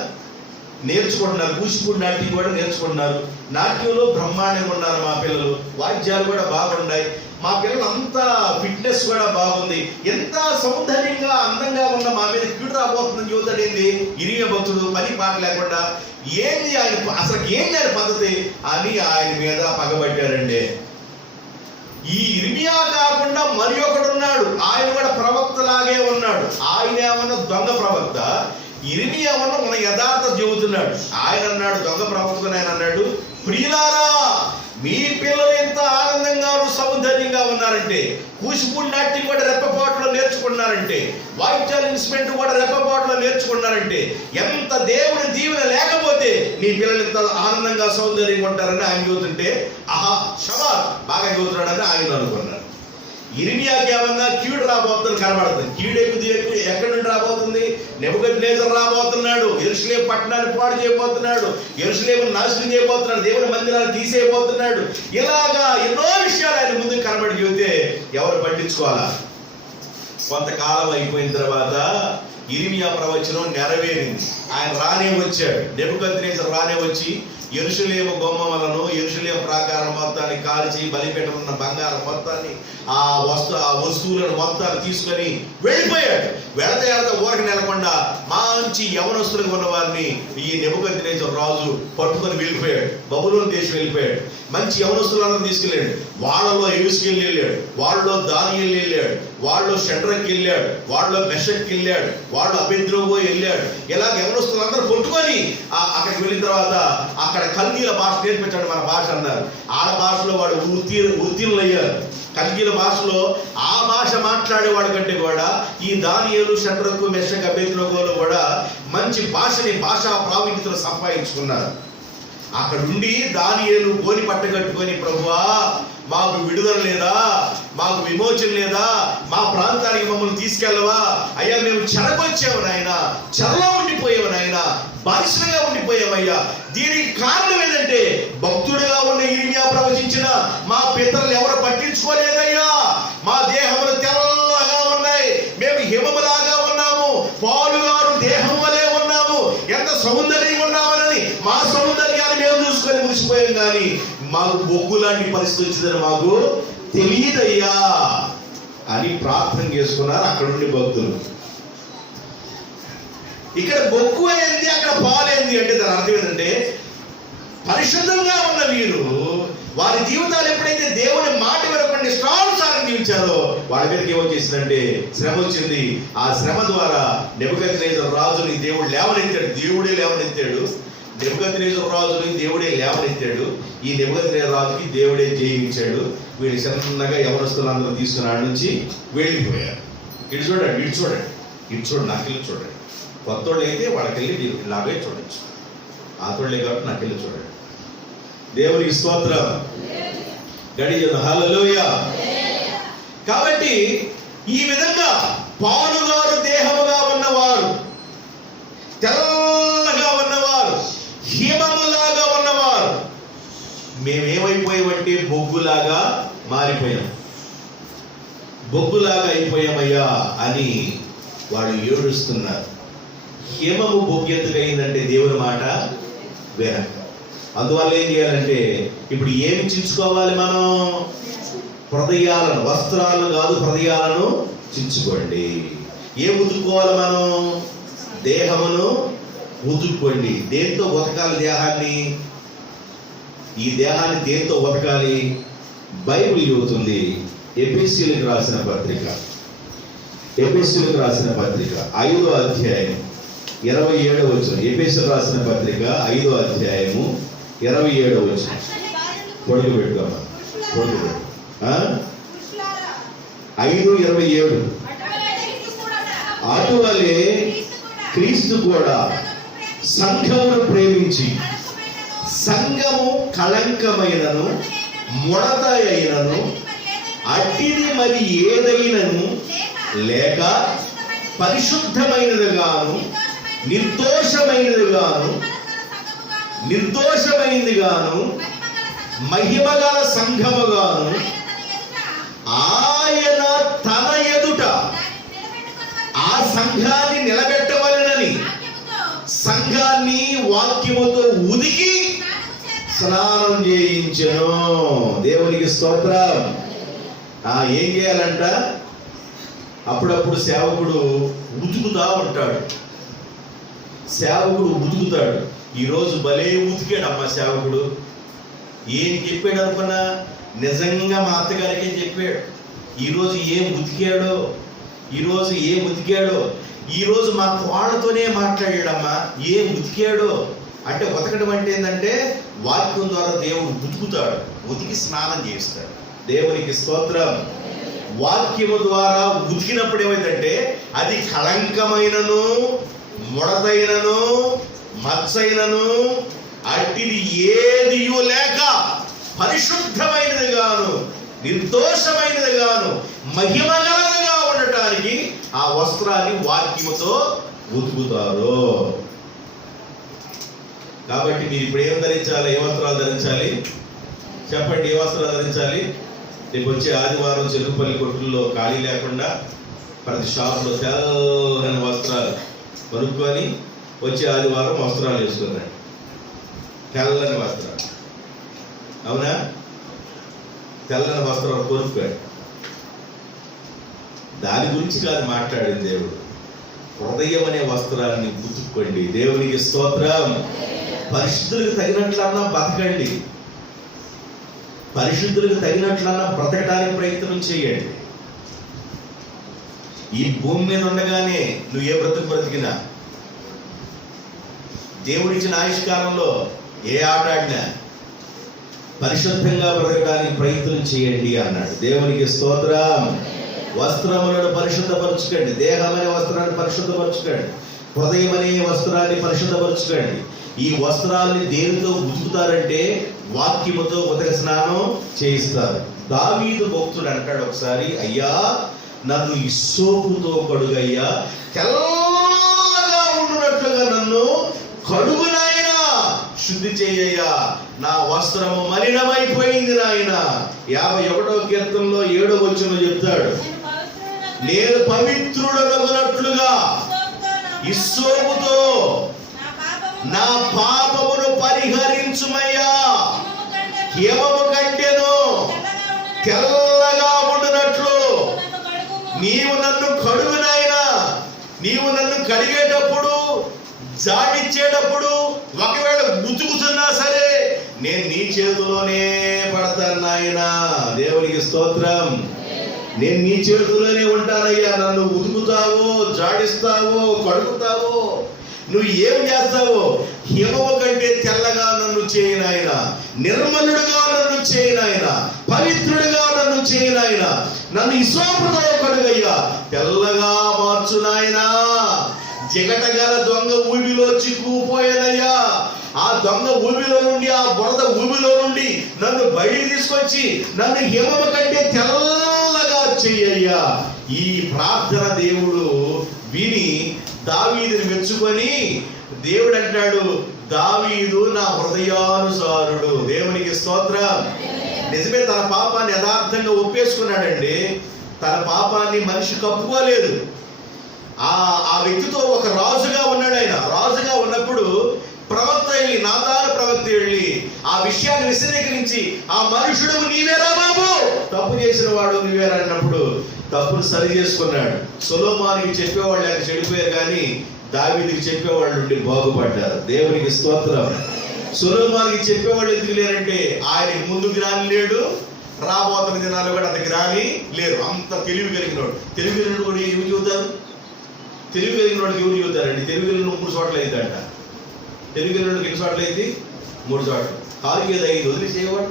నేర్చుకుంటున్నారు, కూచిపూడి నాట్యం కూడా నేర్చుకుంటున్నారు. నాట్యంలో బ్రహ్మాండంగా ఉన్నారు మా పిల్లలు, వాద్యాలు కూడా బాగున్నాయి, మా పిల్లలు అంతా ఫిట్నెస్ కూడా బాగుంది. ఎంత సౌందర్యంగా అందంగా ఉన్న మా మీద కీడు రాబోతుందని చూద్దాడు ఏంది ఇరిమియా భక్తుడు, పని పాట లేకుండా. ఏంది ఆయన అసలు ఏంది ఆయన పద్ధతి అని ఆయన మీద పగబట్టారండి. ఈ ఇర్మియా కాకుండా మరి ఒకడు ఉన్నాడు, ఆయన కూడా ప్రవక్తలాగే ఉన్నాడు. ఆయన ఏమన్నా దొంగ ప్రవక్త, ఇర్మియా ఏమన్నా మన యథార్థ చెబుతున్నాడు. ఆయన అన్నాడు, దొంగ ప్రవక్తగా ఆయన అన్నాడు, ప్రియులారా మీ పిల్లలు ఎంత ఆనందంగా సౌందర్యంగా ఉన్నారంటే, కూచిపూడి నాట్యం కూడా రెప్పపాటులో నేర్చుకున్నారంటే, వాయిద్యాల ఇన్స్ట్రుమెంట్ కూడా రెప్పపాటులో నేర్చుకున్నారంటే, ఎంత దేవుని దీవెన లేకపోతే నీ పిల్లలు ఎంత ఆనందంగా సౌందర్యంగా ఉంటారని ఆయన చూస్తుంటే, ఆహా శబా బాగా చూస్తున్నాడని ఆయన అనుకున్నారు. ఇర్మియాకి ఏమన్నా కీడు రాబోతుంది కనబడుతుంది. కీడు ఎక్కడి నుండి రాబోతుంది? నెబుకద్నెజర్ రాబోతున్నాడు, యెరూషలేము పట్టణాన్ని పాడు చేయబోతున్నాడు, యెరూషలేమును నాశనం చేయబోతున్నాడు, దేవుని మందిరాన్ని తీసేయబోతున్నాడు. ఇలాగా ఎన్నో విషయాలు ఆయన ముందుకు కనబడి చూస్తే ఎవరు పట్టించుకోవాలా? కొంతకాలం అయిపోయిన తర్వాత ఇర్మియా ప్రవచనం నెరవేరింది. ఆయన రానే వచ్చాడు, నెబుకద్నెజర్ రానే వచ్చి యెరూషలేము గుమ్మములను, యెరూషలేము ప్రాకారం మొత్తాన్ని కాల్చి, బలిపీఠం ఉన్న బంగారం మొత్తాన్ని, ఆ వస్తువులను మొత్తాన్ని తీసుకొని వెళ్ళిపోయాడు. వెళత ఊరక నెలకొండా మంచి యవనస్తులుగా ఉన్న వారిని ఈ నెబుకద్నెజర్ రాజు పట్టుకొని వెళ్ళిపోయాడు, బబులోను దేశం వెళ్ళిపోయాడు. మంచి యవనస్తులందరూ తీసుకెళ్ళాడు. వాళ్ళలో యెహెజ్కేలు వెళ్ళాడు, వాళ్ళలో దానియేలు వెళ్ళాడు, వాళ్ళు షడ్రక్ వెళ్ళాడు, వాళ్ళు మెషక్ వెళ్ళాడు, వాళ్ళు అబేద్నెగో వెళ్ళాడు. ఇలాగ యవనస్తులందరూ పట్టుకొని అక్కడికి వెళ్ళిన తర్వాత అక్కడ కల్దీల భాష నేర్పించాడు. మన భాష అన్నారు, ఆ భాషలో వాడు ఉత్తీర్ణులు అయ్యారు. కల్దీల భాషలో ఆ భాష మాట్లాడేవాడు కంటే కూడా ఈ దానియేలు, షడ్రకు, మెషక్, అబేద్నెగోలు కూడా మంచి భాషా ప్రావీణ్యతలు సంపాదించుకున్నారు. అక్కడ ఉండి దానియేలు గోని పట్టగట్టుకొని, ప్రభువా మాకు విడుదల లేదా, మాకు విమోచన లేదా, మా ప్రాంతానికి మమ్మల్ని తీసుకెళ్ళవా? అయ్యా మేము చెరకొచ్చాము నాయన, చెరలో ఉండిపోయాము నాయన, బానిసలుగా ఉండిపోయామయ్యా. దీనికి కారణం ఏంటంటే భక్తుడిగా ఉన్న ఇర్మియా ప్రవచించిన మా పితరులు ఎవరు పట్టించుకోలేదయ్యా. మా దేహములు తెల్లగా ఉన్నాయి, మేము హిమములాగా ఉన్నాము, పాలుగారు దేహం వలె ఉన్నాము, ఎంత సౌందర్యంగా ఉన్నామని మా సౌందర్యాన్ని మేము చూసుకొని మురిసిపోయాం, కానీ మాకు బొగ్గు లాంటి పరిస్థితి వచ్చిందని మాకు తెలియదయ్యా అని ప్రార్థన చేసుకున్నారు అక్కడ ఉండి భక్తులు. ఇక్కడ బొగ్గు అయింది, అక్కడ పాలైంది అంటే దాని అర్థం ఏంటంటే పరిశుద్ధంగా ఉన్న వీరు వారి జీవితాలు ఎప్పుడైతే దేవుని మాట వినకుండా ఇష్టానుసారం జీవించారో వాళ్ళ మీదకి ఏమో చేసిందంటే శ్రమ వచ్చింది. ఆ శ్రమ ద్వారా నెబుకద్నెజర్ రాజుని దేవుడు లేవనెత్తాడు, దేవుడే లేవనెత్తాడు. నెబుకద్నెజర్ రాజుని దేవుడే లేవనెత్తాడు. ఈ నెబుకద్నెజర్ రాజుకి దేవుడే జయించాడు. వీళ్ళు చిన్నగా యవనస్తులందరూ తీసుకుని ఆడ నుంచి వెళ్ళిపోయారు. ఇటు చూడండి, ఇటు చూడండి, ఇటు చూడండి, నాకెళ్ళి చూడండి. కొత్తోళ్ళు అయితే వాళ్ళకెళ్ళి మీరు ఇలాగే చూడొచ్చు, ఆతోళ్ళే కాబట్టి నాకెళ్ళి చూడండి. దేవునికి స్తోత్రం, గడియను హల్లెలూయా. కాబట్టి ఈ విధంగా పాలుగారు దేహముగా ఉన్నవారు, తెల్లగా ఉన్నవారు, హిమములాగా ఉన్నవారు మేమేమైపోయామంటే బొగ్గులాగా మారిపోయాం, బొగ్గులాగా అయిపోయామయ్యా అని వాడు ఏడుస్తున్నారు. హిమము బొగ్గు ఎందుకు అయిందంటే దేవుని మాట వినక. అందువల్ల ఏం చేయాలంటే ఇప్పుడు ఏమి చించుకోవాలి మనం? హృదయాలను, వస్త్రాలను కాదు హృదయాలను చించుకోండి. ఏం ఉతుక్కోవాలి మనం? దేహమును ఉతుక్కోండి. దేంతో ఉతకాలి దేహాన్ని? ఈ దేహాన్ని దేంతో ఉతకాలి? బైబిల్ చెబుతుంది. ఎఫెసీయులకు రాసిన పత్రిక 5వ అధ్యాయం 27వ వచనం. ఎఫెసీయులకు రాసిన పత్రిక 5వ అధ్యాయము 27వ వచనం. పొడుగు పెట్టుకోమా, పొడుగు పెట్టు. 5:27. అటువలే క్రీస్తు కూడా సంఘమును ప్రేమించి, సంఘము కళంకమైనను ముడత అయినను అట్టిది మరి ఏదైనను లేక పరిశుద్ధమైనదిగాను నిర్దోషమైనదిగాను మహిమగల సంఘముగాను ఆయన తన ఎదుట ఆ సంఘాన్ని నిలబెట్టవలెనని సంఘాన్ని వాక్యముతో ఉదికి స్నానం చేయించెను. దేవునికి స్తోత్రం. ఏం చేయాలంట? అప్పుడప్పుడు సేవకుడు ఉతుకుతా ఉంటాడు. ఈరోజు భలే ఉతికాడమ్మా సేవకుడు. ఏం చెప్పాడు అనుకున్నా? నిజంగా మా అత్తగారికి చెప్పాడు. ఈరోజు ఏం ఉతికాడో, ఈరోజు మా కోళ్ళతోనే మాట్లాడాడమ్మా. ఏం ఉతికాడో అంటే, ఉతకడం అంటే ఏంటంటే వాక్యం ద్వారా దేవుడు ఉతుకుతాడు, ఉతికి స్నానం చేస్తాడు. దేవునికి స్తోత్రం. వాక్యము ద్వారా ఉతికినప్పుడు ఏమైందంటే అది కళంకమైనను ముడతైనను మచ్చైనను అట్టిది ఏదియు లేక పరిశుద్ధమైనదిగాను నిర్దోషమైనదిగాను మహిమగలదిగా ఉండటానికి ఆ వస్త్రాన్ని వాక్యముతో ఉతుకుతారు. కాబట్టి మీరు ఇప్పుడు ఏం ధరించాలి? ఏ వస్త్రాలు ధరించాలి? చెప్పండి, ఏ వస్త్రాలు ధరించాలి? రేపు వచ్చే ఆదివారం చెరుకుపల్లి కొట్టుల్లో ఖాళీ లేకుండా ప్రతి షాపులో తెల్లని వస్త్రాలు కొనుక్కొని వచ్చే ఆదివారం వస్త్రాలు వేసుకున్నాడు. తెల్లని వస్త్రాలు, అవునా? తెల్లని వస్త్రాలు కొనుక్కోండి. దాని గురించి కాదు మాట్లాడింది దేవుడు. హృదయం అనే వస్త్రాన్ని ఉతుక్కోండి. దేవునికి స్తోత్రం. పరిశుద్ధులకు తగినట్లన్నా బతకండి, పరిశుద్ధులకు తగినట్లన్నా బ్రతకడానికి ప్రయత్నం చేయండి. ఈ భూమి మీద ఉండగానే నువ్వు ఏ బ్రతికినా, దేవుడిచ్చిన ఆయుష్కాలంలో ఏ ఆట ఆడినా పరిశుద్ధంగా బ్రతకడానికి ప్రయత్నం చేయండి అన్నాడు. దేవునికి స్తోత్రం. వస్త్రములను పరిశుద్ధపరచుకోండి. దేహం అనే వస్త్రాన్ని పరిశుద్ధపరచుకోండి. హృదయం అనే వస్త్రాన్ని పరిశుద్ధపరచుకోండి. ఈ వస్త్రాన్ని దేనితో ఉతుకుతారంటే వాక్యముతో ఉతక స్నానం చేయిస్తారు. దావీదు భక్తుడు అంటాడు ఒకసారి, అయ్యా నన్ను హిస్సోపుతో కడుగయ్యా, తెల్లగా ఉండునట్లుగా నన్ను కడుగు నాయనా, శుద్ధి చేయయ్యా, నా వస్త్రము మలినమైపోయింది నాయన. 51వ కీర్తనలో 7వ వచనంలో చెప్తాడు, నేను పవిత్రుడనగునట్లుగా హిస్సోపుతో నా పాపమును పరిహరించుమయ్యా, హిమము కంటెను తెల్లగా ఉండునట్లు నీవు నన్ను కడుగు నాయనా. నీవు నన్ను కడిగేటప్పుడు, జాడిచ్చేటప్పుడు ఒకవేళ ఉతుకుతున్నా సరే నేను నీ చేతిలోనే పడతాను నాయనా. దేవునికి స్తోత్రం. నేను నీ చేతిలోనే ఉంటానయ్యా. నన్ను ఉతుకుతావో, జాడిస్తావో, కడుగుతావో, నువ్వు ఏం చేస్తావో హిమము కంటే తెల్లగా నన్ను చేయనాయన, నిర్మలుడుగా నన్ను చేయనాయన, పవిత్రుడిగా నన్ను చేయనాయన. నన్ను హిస్సోపుతో కడుగయ్యా, తెల్లగా మార్చు నాయనా. జిగటగల దొంగ ఊబిలో చిక్కుపోయేదయ్యా. ఆ దొంగ ఊబిలో నుండి, ఆ బురద ఊబిలో నుండి నన్ను బయటికి తీసుకొచ్చి నన్ను హిమము కంటే తెల్లగా చెయ్యయ్యా. ఈ ప్రార్థన దేవుడు విని దావీదుని మెచ్చుకొని దేవుడు అంటాడు, దావీదు నా హృదయానుసారుడు. దేవునికి స్తోత్రం. నిజమే, తన పాపాన్ని యథార్థంగా ఒప్పేసుకున్నాడండి. తన పాపాన్ని మనిషి కప్పుకోలేదు. ఆ వ్యక్తితో ఒక రాజుగా ఉన్నాడు. ఆయన రాజుగా ఉన్నప్పుడు ప్రవక్త వెళ్ళి, నాతాను ప్రవక్త వెళ్ళి ఆ విషయాన్ని విశదీకరించి, ఆ మనుషుడు నీవేరా బాబు, తప్పు చేసిన వాడు నీవేరా అన్నప్పుడు తప్పును సరి చేసుకున్నాడు. సొలొమోనుకి చెప్పేవాళ్ళు ఆయన చెడిపోయారు, కానీ దావీదుకి చెప్పేవాళ్ళు ఉండి బాగుపడ్డారు. దేవునికి స్తోత్రం. సొలొమోనుకి చెప్పేవాళ్ళు ఎందుకు లేరంటే ఆయనకి ముందు జ్ఞానం లేడు, రాబోతున్న దినాలు కూడా అంత జ్ఞాని లేరు. అంత తెలివి కలిగినవాడు. తెలివి కలిగిన కూడా ఏమి చెబుతారు? తెలివి కలిగిన వాడికి ఎవరు చెబుతారండి? తెలివి కలిగిన 3 చోట్ల అయిందంట. తెలివి కలిగిన వాడికి ఎన్ని చోట్ల అయింది? 3 చోట్ల. కాలు మీద 5 వదిలేసేవాడు.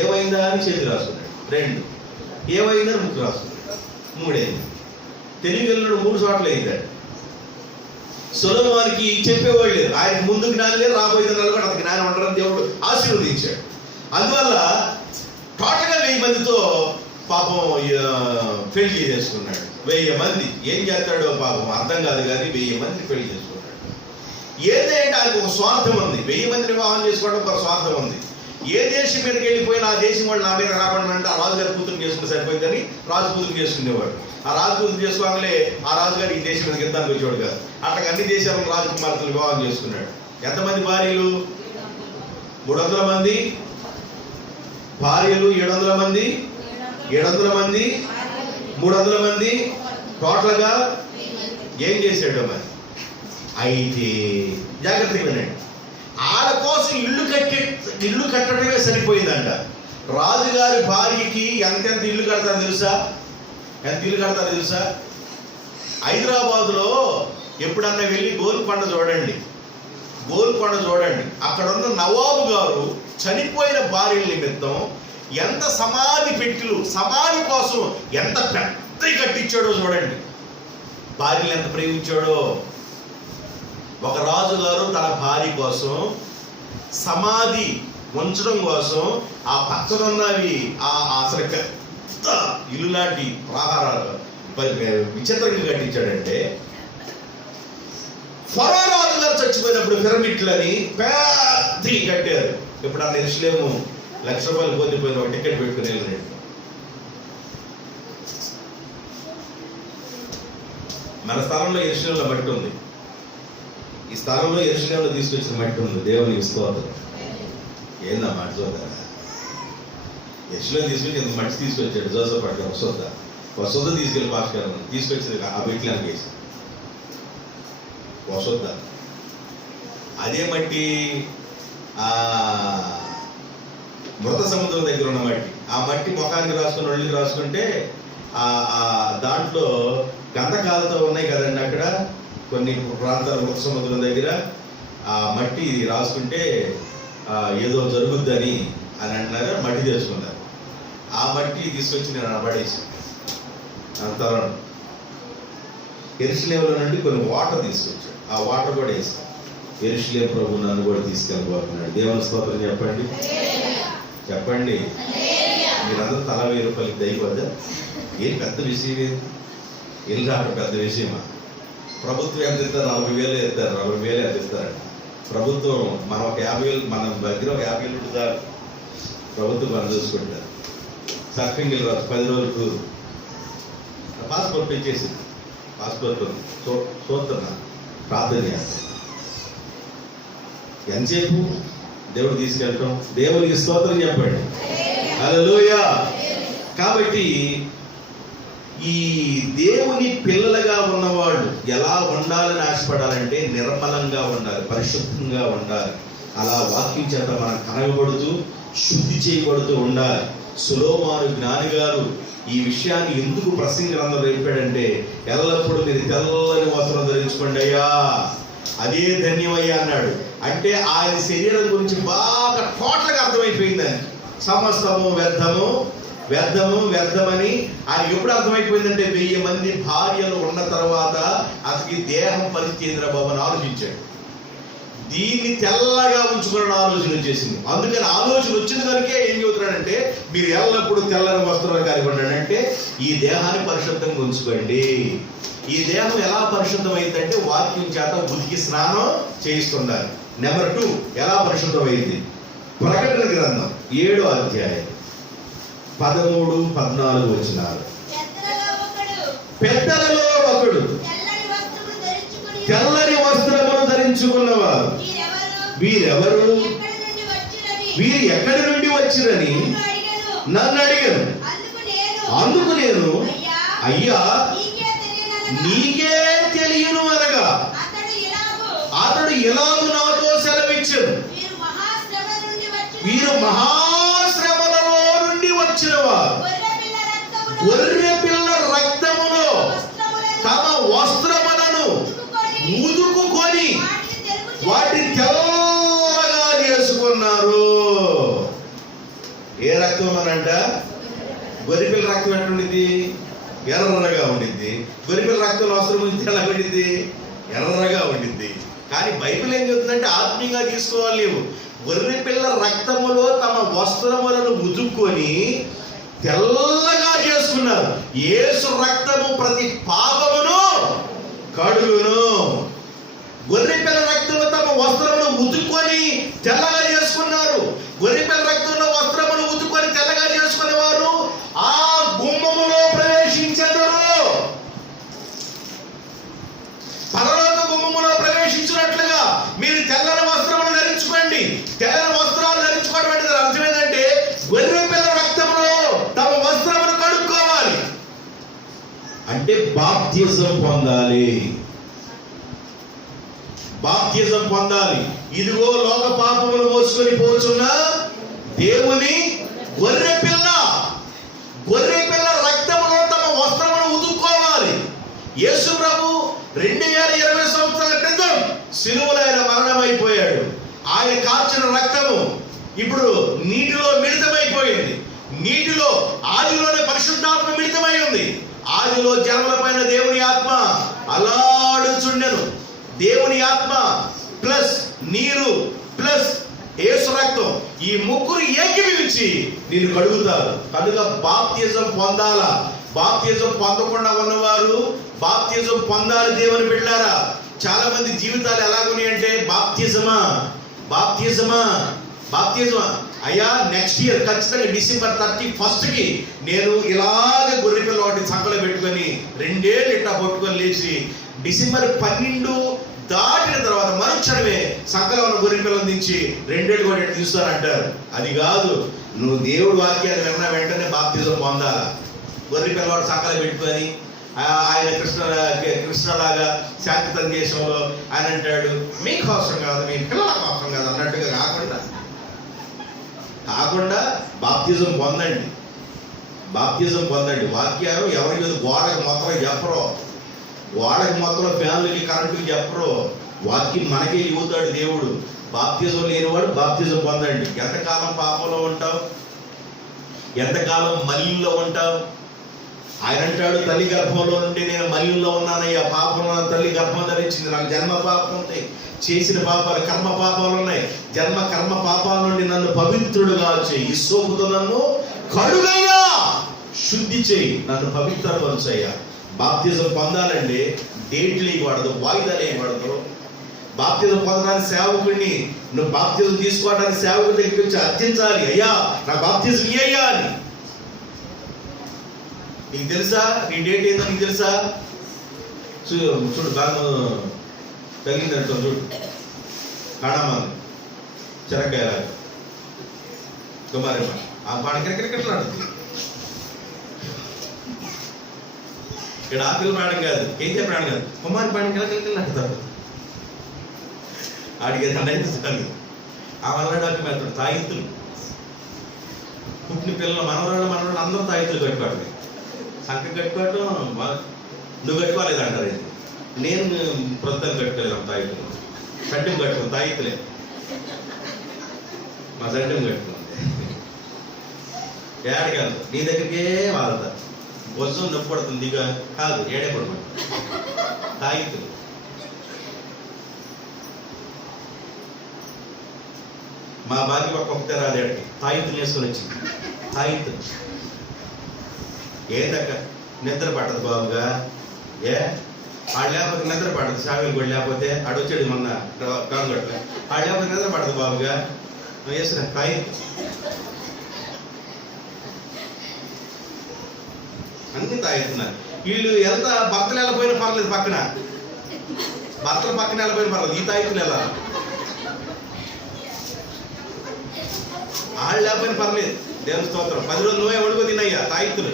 ఏమైందా అని చేతి రాసుకున్నాడు. 2 ఏమైందని ముక్కు రాసుకున్నాడు. 3 అయింది. తెలివి కలిగిన 3 చోట్ల అయిందంట. సొలొమోనుకి చెప్పేవాళ్ళు లేరు. ఆయనకు ముందు జ్ఞానం లేదు, రాబోయే దినాలు కూడా అంత జ్ఞానం ఉంటారని దేవుడు ఆశీర్వదించాడు. అందువల్ల టోటల్గా 1000 మందితో పాపం పెళ్లి చేసుకున్నాడు. 1000 మంది ఏం చేస్తాడో పాపం అర్థం కాదు, కానీ 1000 మందిని పెళ్లి చేసుకున్నాడు. ఏదంటే ఆయనకు ఒక స్వార్థం ఉంది. 1000 మందిని వివాహం చేసుకోవడం ఒక స్వార్థం ఉంది. ఏ దేశం మీదకి వెళ్ళిపోయినా ఆ దేశం వాళ్ళు నా మీద రాకుండా అంటే ఆ రాజుగారి కూతురు చేసుకుంటే సరిపోయిందని రాజు కూతురు చేసుకునేవాడు. ఆ రాజు కూతురు చేసుకోగానే ఆ రాజుగారు ఈ దేశం మీదకి యుద్ధానికి వచ్చేవాడు కాదు. అట్లా అన్ని దేశాలను రాజకుమార్తెలు వివాహం చేసుకున్నాడు. ఎంతమంది భార్యలు? 300 మంది భార్యలు, 700 మంది 700 మంది 300 మంది టోటల్గా ఏం చేశాడు మరి? అయితే జాగ్రత్తగా వినండి. ఆడ కోసం ఇల్లు కట్టడమే సరిపోయిందంట. రాజుగారి భార్యకి ఎంతెంత ఇల్లు కడతారో తెలుసా? ఎంత ఇల్లు కడతారో తెలుసా? హైదరాబాదులో ఎప్పుడన్నా వెళ్ళి గోల్కొండ చూడండి. గోల్కొండ చూడండి. అక్కడ ఉన్న నవాబు గారు చనిపోయిన భార్యల నిమిత్తం ఎంత సమాధి పెట్టెలు, సమాధి కోసం ఎంత పెద్ద కట్టించాడో చూడండి. భార్యలు ఎంత ప్రేమించాడో. ఒక రాజుగారు తన భార్య కోసం సమాధి ఉంచడం కోసం ఆ పక్కన ఉన్నవి అసలు పెద్ద ఇల్లు లాంటి ప్రాహారాలు విచిత్రంగా కట్టించాడంటే, ఫరో రాజు గారు చచ్చిపోయినప్పుడు పిరమిడ్లని పెద్దవి కట్టారు. ఇప్పుడు ఆ యెరూషలేము ₹1,00,000 పోతే ఒక టికెట్ పెట్టుకుని వెళ్ళాడు. మన స్థలంలో యెరూషలేములో మట్టి ఉంది. ఈ స్థలంలో యెరూషలేములో తీసుకొచ్చిన మట్టి ఉంది. దేవునికి స్తోత్రం. ఏందా మాట చూద్దా? యెరూషలేము తీసుకొచ్చి ఎంత మట్టి తీసుకొచ్చాడు జోసెఫ్ పట్ల వసొద్ద తీసుకెళ్ళి పాస్కర్ తీసుకొచ్చింది ఆ బిట్లను వేసి వసొద్ద. అదే మట్టి మృత సముద్రం దగ్గర ఉన్న మట్టి. ఆ మట్టి ముఖానికి రాసుకుని ఒళ్ళకి రాసుకుంటే దాంట్లో గంధకాలతో ఉన్నాయి కదండి. అక్కడ కొన్ని ప్రాంతాల మృత సముద్రం దగ్గర ఆ మట్టి రాసుకుంటే ఏదో జరుగుద్దని అని అంటున్నారు. మట్టి తెచ్చుకున్నారు. ఆ మట్టి తీసుకొచ్చి నేను పడేసి అంత యెరూషలేములో నుండి కొన్ని వాటర్ తీసుకొచ్చాడు. ఆ వాటర్ కూడా వేస్తాం. యెరూషలేము ప్రభు నన్ను కూడా తీసుకెళ్ళిపోతున్నాడు. దేవుని స్తోత్రం చెప్పండి. చెప్పండి. మీరందరూ తల ₹1000 దయవద్దా? ఏం పెద్ద విషయం ఏది? ఇల్లు రావడం పెద్ద విషయమా? ప్రభుత్వం ఎంత ఇస్తారు? 40,000 ఇస్తారు. 40,000 ఎంత ఇస్తారంట ప్రభుత్వం. మనం ఒక 50,000 మన దగ్గర ఒక 50,000 దాకా ప్రభుత్వం మనం చూసుకుంటారు. సర్ఫింగ్ 10 రోజులకు పాస్పోర్ట్ పెంచేసింది. పాస్పోర్ట్ చూస్తున్నా ప్రార్థన చేస్తాను. ఎంతసేపు దేవుడు తీసుకెళ్ళటం. దేవునికి స్తోత్రం చెప్పండి. హల్లెలూయా. కాబట్టి ఈ దేవుని పిల్లలుగా ఉన్నవాళ్ళు ఎలా ఉండాలని ఆశపడాలంటే నిర్మలంగా ఉండాలి, పరిశుద్ధంగా ఉండాలి. అలా వాక్యం చేత మనం కనగబడుతూ శుద్ధి చేయబడుతూ ఉండాలి. సొలొమోను జ్ఞాని గారు ఈ విషయాన్ని ఎందుకు ప్రసంగి గ్రంథంలో చెప్పాడంటే, ఎల్లప్పుడూ మీరు తెల్లని వస్త్రం ధరించుకోండి అయ్యా, అదే ధన్యమయ్యా అన్నాడు. అంటే ఆయన శరీరం గురించి బాగా టోటల్గా అర్థమైపోయిందని. సమస్తము వ్యర్థము వ్యర్థము వ్యర్థమని ఆయన ఎప్పుడు అర్థమైపోయిందంటే 1000 మంది భార్యలు ఉన్న తర్వాత అతనికి దేహం పరిస్థితి బాబు అని ఆలోచించాడు. దీన్ని తెల్లగా ఉంచుకున్న ఆలోచన వచ్చేసింది. అందుకని ఆలోచన వచ్చిన కనుకే ఏం చెబుతున్నాడంటే, మీరు ఎల్లప్పుడూ తెల్లని వస్త్రాలు కలిపండి. ఈ దేహాన్ని పరిశుద్ధంగా ఉంచుకోండి. ఈ దేహం ఎలా పరిశుద్ధమైందంటే వాక్యం చేత ఉతికి స్నానం చేయిస్తున్నారు. నెంబర్ 2 ఎలా పరిశుద్ధమైంది? ప్రకటన గ్రంథం 7వ అధ్యాయం 13-14 వచనాలు. పెద్దలలో ఒకడు తెల్లని వస్త్రమును ధరించుకున్నవారు వీరెవరు? వీరు ఎక్కడి నుండి వచ్చిరని నన్ను అడిగాను. అందుకు నేను అయ్యా నీకే తెలియను అనగా అతడు ఇలాగు నాతో సెలవిచ్చాడు, వీరు మహాశ్రమలలో నుండి వచ్చినవారు గొర్రె పిల్ల రక్తములో తమ వస్త్ర ఉండాలంట? గొర్రెపిల్ల రక్తం ఎట్లా ఉండిద్ది? ఎర్రగా ఉండిద్ది. గొర్రెపిల్ల రక్తంలో వస్త్రం ఉంటే ఎలా ఉండిద్ది? ఎర్రగా ఉండిద్ది. కానీ బైబిల్ ఏం చెబుతుందంటే ఆత్మీయంగా తీసుకోవాలి నీవు. గొర్రెపిల్ల రక్తములో తమ వస్త్రములను ఉతుక్కొని తెల్లగా చేసుకున్నారు. యేసు రక్తము ప్రతి పాపమును కడుగును. గొర్రెపిల్ల రక్తంలో తమ వస్త్రమును ఉతుక్కొని తెల్లగా చేసుకున్నారు. గొర్రెపిల్ల రక్తంలో వస్త్రమును ఉతుక్కొని తెల్లగా చేసుకునే వారు ఆ గుమ్మములో ప్రవేశించెదరు. పరలోక గుమ్మములో ప్రవేశించినట్లుగా మీరు తెల్లని వస్త్రములు ధరించుకోండి. తెల్లని వస్త్రాలు ధరించుకోవడం అంటే అర్థం ఏంటంటే గొర్రెపిల్ల రక్తంలో తమ వస్త్రమును కడుక్కోవాలి. అంటే బాప్తిజం పొందాలి. బాప్తిజం పొందాలి. ఇదిగో లోక పాపములు మోసుకొని పోచున్న దేవుని గొర్రెపిల్ల. గొర్రెపిల్ల రక్తములో తమ వస్త్రమును ఉతుక్కోవాలి. యేసు ప్రభు 2020 సంవత్సరాల క్రితం సిలువలో ఆయన మరణమైపోయాడు. ఆయన కార్చిన రక్తము ఇప్పుడు నీటిలో మిళితమైపోయింది. నీటిలో ఆదిలోనే పరిశుద్ధాత్మ మిళితమై ఉంది. ఆదిలో జనముల పైన దేవుని ఆత్మ అలాడుచుండెను. దేవుని ఆత్మ ప్లస్ నీరు ప్లస్ యేసు రక్తం, ఈ ముగ్గురు ఏకీభవించి నిన్ను కడుగుతారు. కనుక బాప్తిజం పొందాలా. బాప్తిజం పొందకుండా ఉన్నవారు బాప్తిజం పొందాలి. దేవుని బిడ్డలారా, చాలా మంది జీవితాలు ఎలాగున్నాయంటే బాప్తిజమా బాప్తిజమా బాప్తిజమా. అయ్యా నెక్స్ట్ ఇయర్ ఖచ్చితంగా December 31కి నేను ఇలాగే గొర్రెపిల్ల ఒకటి సంకలో పెట్టుకొని 2 ఏళ్ళు ఇట్లా పట్టుకొని లేచి December 12 దాటిన తర్వాత మరుక్షణమే సంకలో ఉన్న గొర్రెపిల్లని దించి 2 ఏళ్ళు కూడా తీస్తారంటారు. అది కాదు. నువ్వు దేవుడి వాక్యాన్ని విన్న వెంటనే బాప్తిజం పొందాలా. గొర్రెపిల్లవాడు సంకలో పెట్టుకొని ఆయన కృష్ణలాగా శాంతి సందేశంలో ఆయన అంటాడు మీకోసం కాదు మీ పిల్లల కోసం కాదు అన్నట్టుగా కాకుండా బాప్తిజం పొందండి. బాప్తిజం పొందండి. వాక్యాలు ఎవరి మీద గోడకు మొత్తం చెప్పరు. గోడకి మొత్తం ఫ్యాన్లకి కరెంటుకి చెప్పరు. వాక్యం మనకే ఇవ్వుతాడు దేవుడు. బాప్తిజం లేనివాడు బాప్తిజం పొందండి. ఎంతకాలం పాపంలో ఉంటావు? ఎంతకాలం మలిలో ఉంటావు? ఆయన అంటాడు తల్లి గర్భంలో నుండి నేను మలిలో ఉన్నానయ్యా. పాపంలో తల్లి గర్భం ధరించింది. నాకు జన్మ పాపం ఉంది, చేసిన పాపాలు కర్మ పాపాలు ఉన్నాయి. జన్మ కర్మ పాపాల నుండి నన్ను పవిత్రుడుగా చేయి. ఈ సోపుతో నన్ను కడుగయ్యా, శుద్ధి చేయి, నన్ను పవిత్రపరచయ్యా. బాప్తిజం పొందాలండి. డేట్లు ఇవ్వకూడదు, వాయిదాలు ఇవ్వకూడదు. బాప్తిజం పొందడానికి సేవకుడిని నువ్వు బాప్తిజం తీసుకోవడానికి సేవకుడి దగ్గరికి వచ్చి అర్థించాలి. అయ్యా నా బాప్తిజం ఇయ్యా అని. నీకు తెలుసా నీ డేట్ ఏందో? నీకు తెలుసా? చూడు బాగా తగిలిందంట. చూడు కాడమ్మ చెరకాయ కుమారమ్మ ఆ పాడ క్రికెట్లు ఆడుతుంది. ఇక్కడ ఆపిల్ పాడడం కాదు, ఏం చెప్పడం కాదు, కుమారి పాడడం కిలకిలకిల్ ఆడతాడు. ఆడికి అయితే చాలు. ఆ మనరాడు మెత్తడు తాయిత్తులు. పుట్టిన పిల్లలు మనవరాడు అందరూ తాయిత్తులు కట్టుకోవట్లేదు. సంక కట్టుకోవటం నువ్వు కట్టుకోలేదు అంటారు. నేను ప్రొద్దున కట్టుకోలేదు. తాయిత్తులు షడ్డం కట్టుకోను. తాయిత్తులే మా షడ్డం కట్టుకుంది. ఏడకాదు నీ దగ్గరికే వాళ్తా. భుజం నొప్పి పడుతుంది కాదు, ఏడే పడుతుంది. తాయిత్తులు మా భార్య ఒక్కొక్కతే రాదేడికి తాయిత్తులు వేసుకొని వచ్చింది. తాయిత్తులు ఏందక్క నిద్ర పట్టదు బాబుగా. ఆడు లేకపోతే నిద్ర పడదు. షామిల్ కూడా లేకపోతే ఆడు వచ్చాడు మొన్న కాంగొట్ల. ఆడు లేకపోతే నిద్ర పడదు బాబుగా. వేసిన తాయిత్తు అన్ని తాయిస్తున్నారు వీళ్ళు. ఎంత భర్తలు వెళ్ళిపోయినా పర్లేదు, పక్కన భర్తలు పక్కన వెళ్ళిపోయిన పర్లేదు, ఈ తాయిత్తులు ఎలా ఆళ్ళు లేకపోయినా పర్లేదు. దేవుని స్తోత్రం. 10 రోజులు నువ్వే వండుకో తినయ్యా తాయిత్తులు.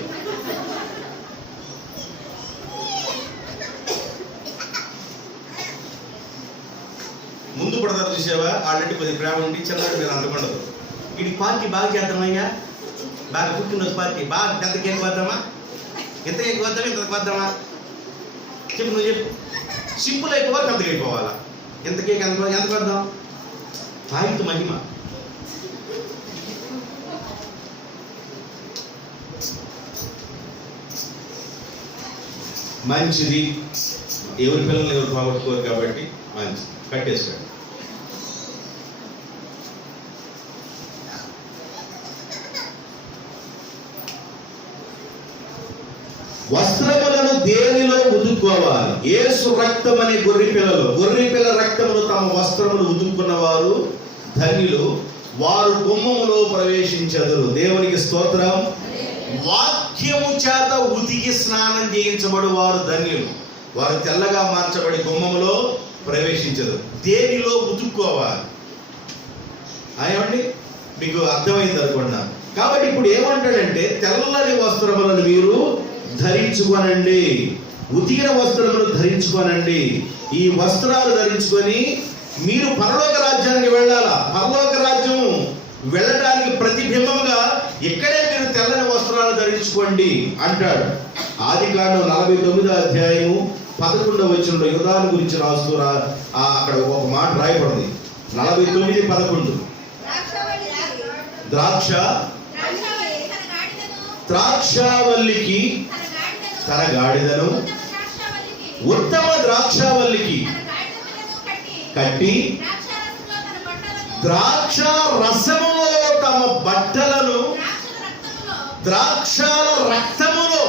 ముందు పడతారు చూసావా, వాళ్ళంటే కొద్దిగా ప్రేమ ఉండి చిన్నవాడి మీద అందుకుండదు. ఇది పార్టీ బాగా చేద్దామయ్యా, బాగా పుట్టినరోజు పార్టీ బాగా పెద్ద కేక్ వద్దామా, ఎంత కేక్ వద్దామా, ఇంత వద్దామా చెప్పు, నువ్వు చెప్పు. సింపుల్ అయిపోవాలి, పెద్దగా అయిపోవాలా. ఎంత కేక్ ఎంత వద్దాం? తాయిత్తు మహిమ. మంచిది. ఎవరి పిల్లల్ని ఎవరు పోగొట్టుకోరు కాబట్టి మంచిది, కట్టేశాడు. వస్త్రములను దేనిలో ఉదుక్కోవాలి? యేసు రక్తం అనే గొర్రె పిల్ల రక్తమును తమ వస్త్రములు ఉదుక్కున్నవారు ధన్యులు, వారు గుమ్మములో ప్రవేశించెదరు. దేవునికి స్తోత్రం. వాక్యము చేత ఉతికి స్నానం చేయించబడు వారు ధన్యులు, వారు తెల్లగా మార్చబడి గుమ్మములో ప్రవేశించదు. దేనిలో ఉతుక్కోవాలి? అయ్యండి, మీకు అర్థమైంది అనుకున్నా. కాబట్టి ఇప్పుడు ఏమంటాడంటే, తెల్లని వస్త్రములను మీరు ధరించుకోనండి, ఉతికిన వస్త్రములు ధరించుకోనండి. ఈ వస్త్రాలు ధరించుకొని మీరు పరలోక రాజ్యానికి వెళ్ళాలా. పరలోక రాజ్యం వెళ్ళడానికి ప్రతిబింబముగా ఇక్కడే మీరు తెల్లని వస్త్రాలు ధరించుకోండి అంటాడు. ఆదికాండం 49వ అధ్యాయము 11వ వచనంలో యుధాను గురించి రాస్తూ అక్కడ ఒక మాట రాయబడింది. 49:11 ద్రాక్షావల్లికి తన గాడిదను, ఉత్తమ ద్రాక్షావల్లికి కట్టి ద్రాక్ష రసములో తమ బట్టలను, ద్రాక్షల రక్తములో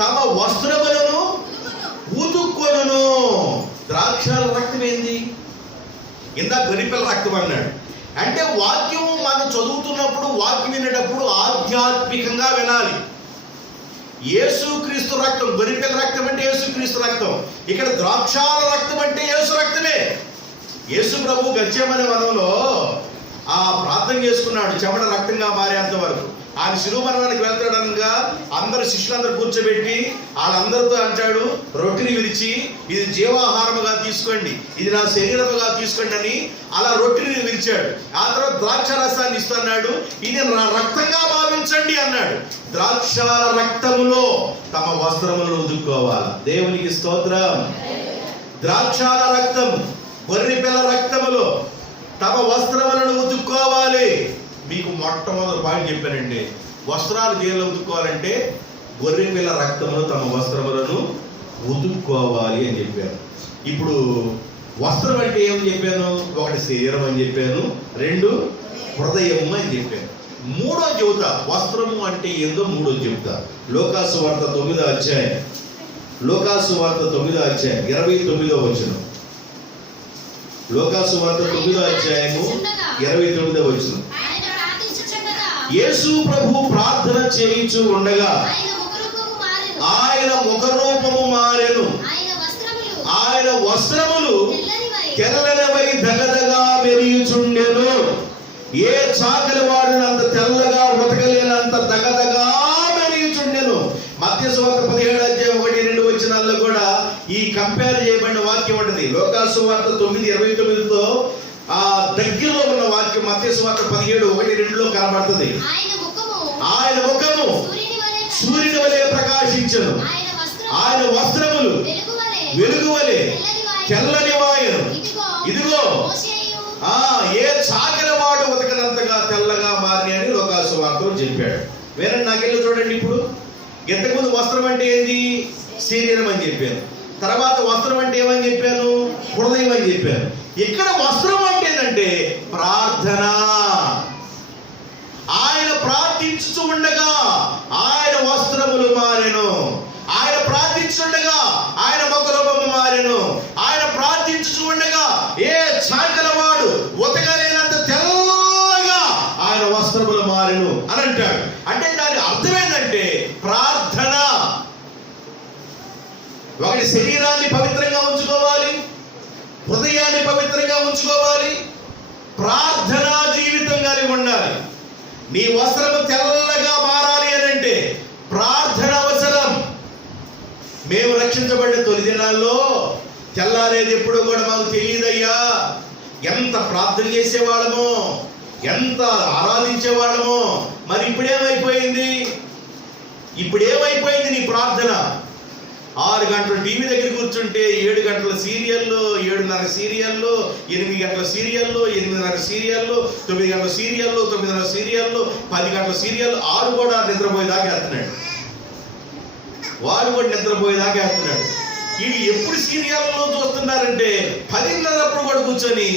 తమ వస్త్రములను ఉతుక్కొనును. ద్రాక్షల రక్తం ఏంది? ఇందాక గొర్రెపిల్ల రక్తం అన్నాడు. అంటే వాక్యం మనం చదువుతున్నప్పుడు, వాక్యం వినేటప్పుడు ఆధ్యాత్మికంగా వినాలి. యేసుక్రీస్తు రక్తం, గొర్రెపిల్ల రక్తం అంటే యేసుక్రీస్తు రక్తం. ఇక్కడ ద్రాక్షాల రక్తం అంటే యేసు రక్తమే. యేసు ప్రభు గెత్సేమనే వనంలో ప్రార్థన చేసుకున్నాడు, చెమట రక్తంగా మారేంత వరకు. ఆయన శిలువ మరణానికి వెళ్తాడనగా అందరు శిష్యులందరూ కూర్చోబెట్టి వాళ్ళందరితో అంటాడు, రొట్టెని విరిచి ఇది జీవాహారముగా తీసుకోండి, ఇది నా శరీరముగా తీసుకోండి అని అలా రొట్టెని విరిచాడు. ఆ తర్వాత ద్రాక్ష రసాన్ని ఇస్తున్నాడు, ఇది నా రక్తంగా భావించండి అన్నాడు. ద్రాక్షల రక్తములో తమ వస్త్రములను ఉదుక్కోవాలి. దేవునికి స్తోత్రం. ద్రాక్షల రక్తం, గొర్రెపిల్ల రక్తములో తమ వస్త్రములను ఉతుక్కోవాలి. మీకు మొట్టమొదటి పాయింట్ చెప్పానండి. వస్త్రాలు దేనిలో ఉతుక్కోవాలంటే గొర్రెపిల్ల రక్తములో తమ వస్త్రములను ఉతుక్కోవాలి అని చెప్పాను. ఇప్పుడు వస్త్రం అంటే ఏమని చెప్పాను? ఒకటి శరీరం అని చెప్పాను, 2 హృదయము అని చెప్పాను. 3వ చెబుతా, వస్త్రము అంటే ఏందో 3వ చెబుతా. లోకాసు వార్త 9వ అధ్యాయం, లోకాసు వార్త 9వ అధ్యాయం 29వ వచనం. లోకాసు వార్త 9వ అధ్యాయము 29వ వచనం. యేసు ప్రభు ప్రార్థన చేయించు ఉండగా ఆయన ముఖరూపము మారెను, ఆయన వస్త్రములు తెల్లనివై దగదగా మెరియుచుండెను. ఏ చాకలి వాడినంత తెల్లగా ఉతకలేనంత దగదగా మెరియుచుండెను. మత్తయి సువార్త 17వ అధ్యాయం 1-2 వచనాల్లో కూడా ఈ కంపేర్ చేయబడిన వాక్యం ఉంటుంది. లోకాసు వార్త 9:29తో దగ్గరలో ఉన్న వాక్యం మత్తయి సువార్త 17:1-2లో కనబడుతుంది. ఆయన ముఖము సూర్యుని వలె ప్రకాశించెను, ఆయన వస్త్రములు వెలుగువలె తెల్లనివాయెను. ఇదిగో ఏ చాకలి వాడు ఉతకనంతగా తెల్లగా మారి అని లోకాసు వార్తలో చెప్పాడు. వేరే నాకెళ్ళి చూడండి. ఇప్పుడు ఇంతకుముందు వస్త్రం అంటే ఏంది? శరీరం అని చెప్పాను. తర్వాత వస్త్రం అంటే ఏమని చెప్పాను? హృదయం అని చెప్పాను. ఇక్కడ వస్త్రం అంటే ఏంటంటే ప్రార్థన. ఆయన ప్రార్థించుతూ ఉండగా ఆయన వస్త్రములు మారెను, ఆయన ప్రార్థించుండగా ఆయన ముఖరూపము మారెను, ఆయన ప్రార్థించుతూ ఉండగా ఏ చాకలవాడు ఉతకలేనంత తెల్లగా ఆయన వస్త్రములు మారెను అని అంటాడు. అంటే దాని అర్థం ఏంటంటే ప్రార్థన. ఒకటి శరీరాన్ని పవిత్రంగా ఉంచుకోవాలి, హృదయాన్ని పవిత్రంగా ఉంచుకోవాలి, ప్రార్థనా జీవితం కలిగి ఉండాలి. నీ వస్త్రము తెల్లగా మారాలి అని అంటే ప్రార్థన అవసరం. మేము రక్షించబడిన తొలి దినాల్లో తెల్లారేది ఎప్పుడో కూడా మాకు తెలియదయ్యా. ఎంత ప్రార్థన చేసేవాళ్ళమో, ఎంత ఆరాధించేవాళ్ళమో. మరి ఇప్పుడేమైపోయింది? ఇప్పుడేమైపోయింది నీ ప్రార్థన? 6 గంటలు టీవీ దగ్గర కూర్చుంటే 7 గంటల సీరియల్లో, 7:30 సీరియల్లో, 8 గంటల సీరియల్లో, 8:30 సీరియల్లో, 9 గంటల సీరియల్లో, 9:30 సీరియల్లో, 10 గంటల సీరియల్, 6 కూడా నిద్రపోయేదాకా వెళ్తున్నాడు. వాడు కూడా నిద్రపోయేదాకా వేస్తున్నాడు. వీళ్ళు ఎప్పుడు సీరియాల్లో చూస్తున్నారంటే 10:30 కూడా కూర్చొని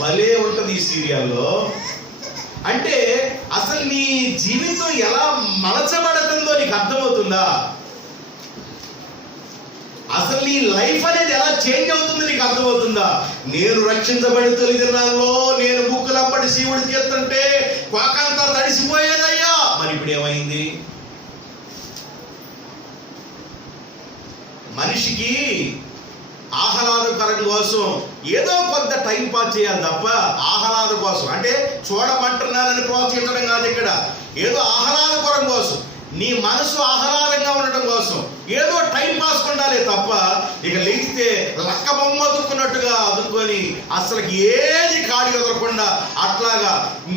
భలే ఉంటుంది ఈ సీరియాల్లో. అంటే అసలు నీ జీవితం ఎలా మలచబడుతుందో నీకు అర్థమవుతుందా? అసలు నీ లైఫ్ అనేది ఎలా చేంజ్ అవుతుందో నీకు అర్థమవుతుందా? నేను రక్షించబడి తొలి దినాల్లో నేను ముక్కులప్పటి శివుడు చేస్తుంటే పాకంతా తడిసిపోయేదయ్యా. మరి ఇప్పుడు ఏమైంది? మనిషికి ఆహ్లాదకరం కోసం ఏదో కొంత టైం పాస్ చేయాలి తప్ప ఆహ్లాదం కోసం అంటే చూడమంటున్నానని ప్రోత్సహించడం కాదు. ఇక్కడ ఏదో ఆహ్లాదకరం కోసం, నీ మనసు ఆహ్లాదంగా ఉండటం కోసం ఏదో టైం పాస్ ఉండాలి తప్ప ఇక లేస్తే లక్క బొమ్మ అదుక్కున్నట్టుగా అదుక్కొని అసలుకి ఏది కాడి వదలకుండా అట్లాగా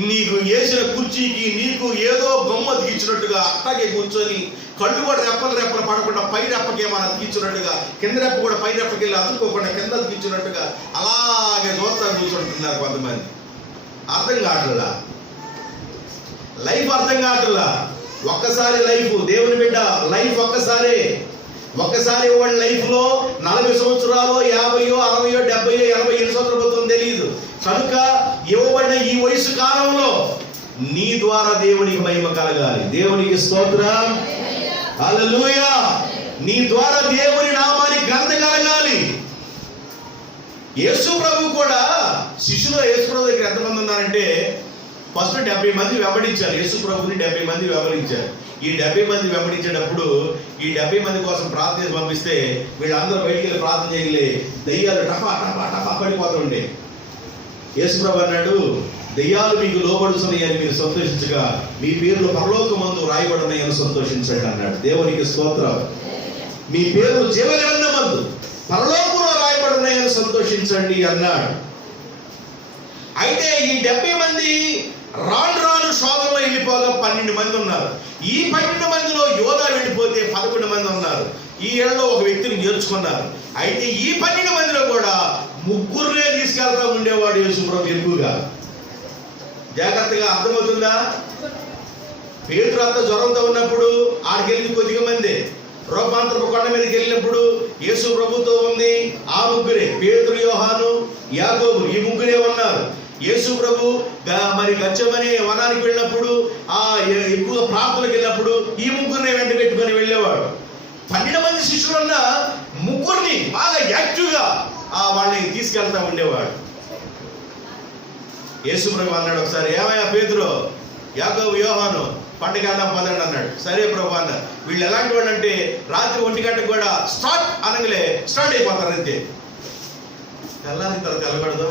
నీకు వేసిన కుర్చీకి నీకు ఏదో బొమ్మ అతికించినట్టుగా అట్లాగే కూర్చొని కళ్ళు కూడా రెప్పలు పడకుండా పై రెప్పకి ఏమైనా అతికించినట్టుగా కింద రెప్ప కూడా పై రెప్పకి వెళ్ళి అతుక్కోకుండా కింద అతికించినట్టుగా అలాగే దోస్తాను కూర్చుంటున్నారు కొంతమంది. అర్థం కావట్లా, లైఫ్ అర్థం కావట్లా. ఒక్కసారి లైఫ్, దేవుని బిడ్డ లైఫ్ ఒక్కసారి ఇవ్వండి. లైఫ్ లో 40 సంవత్సరాలు 50, 60, 70, 80 ఎన్ని సంవత్సరాలు పోతుందో తెలియదు. కనుక ఇవ్వబడిన ఈ వయసు కాలంలో నీ ద్వారా దేవునికి మహిమ కలగాలి. దేవునికి స్తోత్రం, హల్లెలూయా. నీ ద్వారా దేవుని నామానికి ఘనత కలగాలి. యేసు ప్రభు కూడా శిష్యులు యేసు ప్రభు దగ్గర ఎంతమంది ఉన్నారంటే ఫస్ట్ 70 మంది వెంబడించారు. యేసు ప్రభుని 70 మంది వెంబడించారు. ఈ 70 మంది వెంబడించేటప్పుడు ఈ 70 మంది కోసం ప్రార్థన పంపిస్తే వీళ్ళందరూ బయటికి వెళ్ళి ప్రార్థన చేయలే, దయ్యాలు టపా టపా టపా పడిపోతుండే. యేసు ప్రభు అన్నాడు, దయ్యాలు మీకు లోబడుతున్నాయని మీరు సంతోషించగా మీ పేర్లు పరలోకమందు రాయబడినాయని సంతోషించండి అన్నాడు. దేవునికి స్తోత్రం. మీ పేర్లు జీవగ్రంథమందు పరలోకంలో రాయబడినాయని సంతోషించండి అన్నాడు. అయితే ఈ 70 మంది రాను శోధనలో వెళ్ళిపోగా 12 మంది ఉన్నారు. ఈ 12 మందిలో యోధా వెళ్ళిపోతే 11 మంది ఉన్నారు. ఈ ఏళ్ళలో ఒక వ్యక్తిని చేర్చుకున్నారు. అయితే ఈ 12 మందిలో కూడా 3 తీసుకెళ్తా ఉండేవాడు యేసు ప్రభు ఎక్కువగా. జాగ్రత్తగా అర్థమవుతుందా? పేతురు అంత జ్వరంతో ఉన్నప్పుడు ఆడికెళ్ళింది కొద్దిగా మంది. రూపాంతరపు కొండ మీదకి వెళ్ళినప్పుడు యేసు ప్రభుతో ఉంది ఆ 3, పేతురు, యోహాను, యాకోబు, ఈ 3 ఉన్నారు. యేసు ప్రభు మరి గచ్చమనే వనానికి వెళ్ళినప్పుడు ఎక్కువగా ప్రార్థనలకు వెళ్ళినప్పుడు ఈ 3 వెంట పెట్టుకొని వెళ్ళేవాడు. 12 మంది శిష్యులున్న 3 బాగా యాక్టివ్గా వాళ్ళని తీసుకెళ్తా ఉండేవాడు. యేసు ప్రభు అన్నాడు ఒకసారి, ఏమయ్యా పేతురు, యాకోబు, యోహాను పంటకి వెళ్దాం పదండి అన్నాడు. సరే ప్రభు అన్నారు. వీళ్ళు ఎలాంటి వాళ్ళు అంటే రాత్రి 1 గంటకు కూడా స్టార్ట్ అనగలే స్టార్ట్ అయిపోతారు అంతే. తెల్లారిన తర్వాత వెళ్ళకూడదు.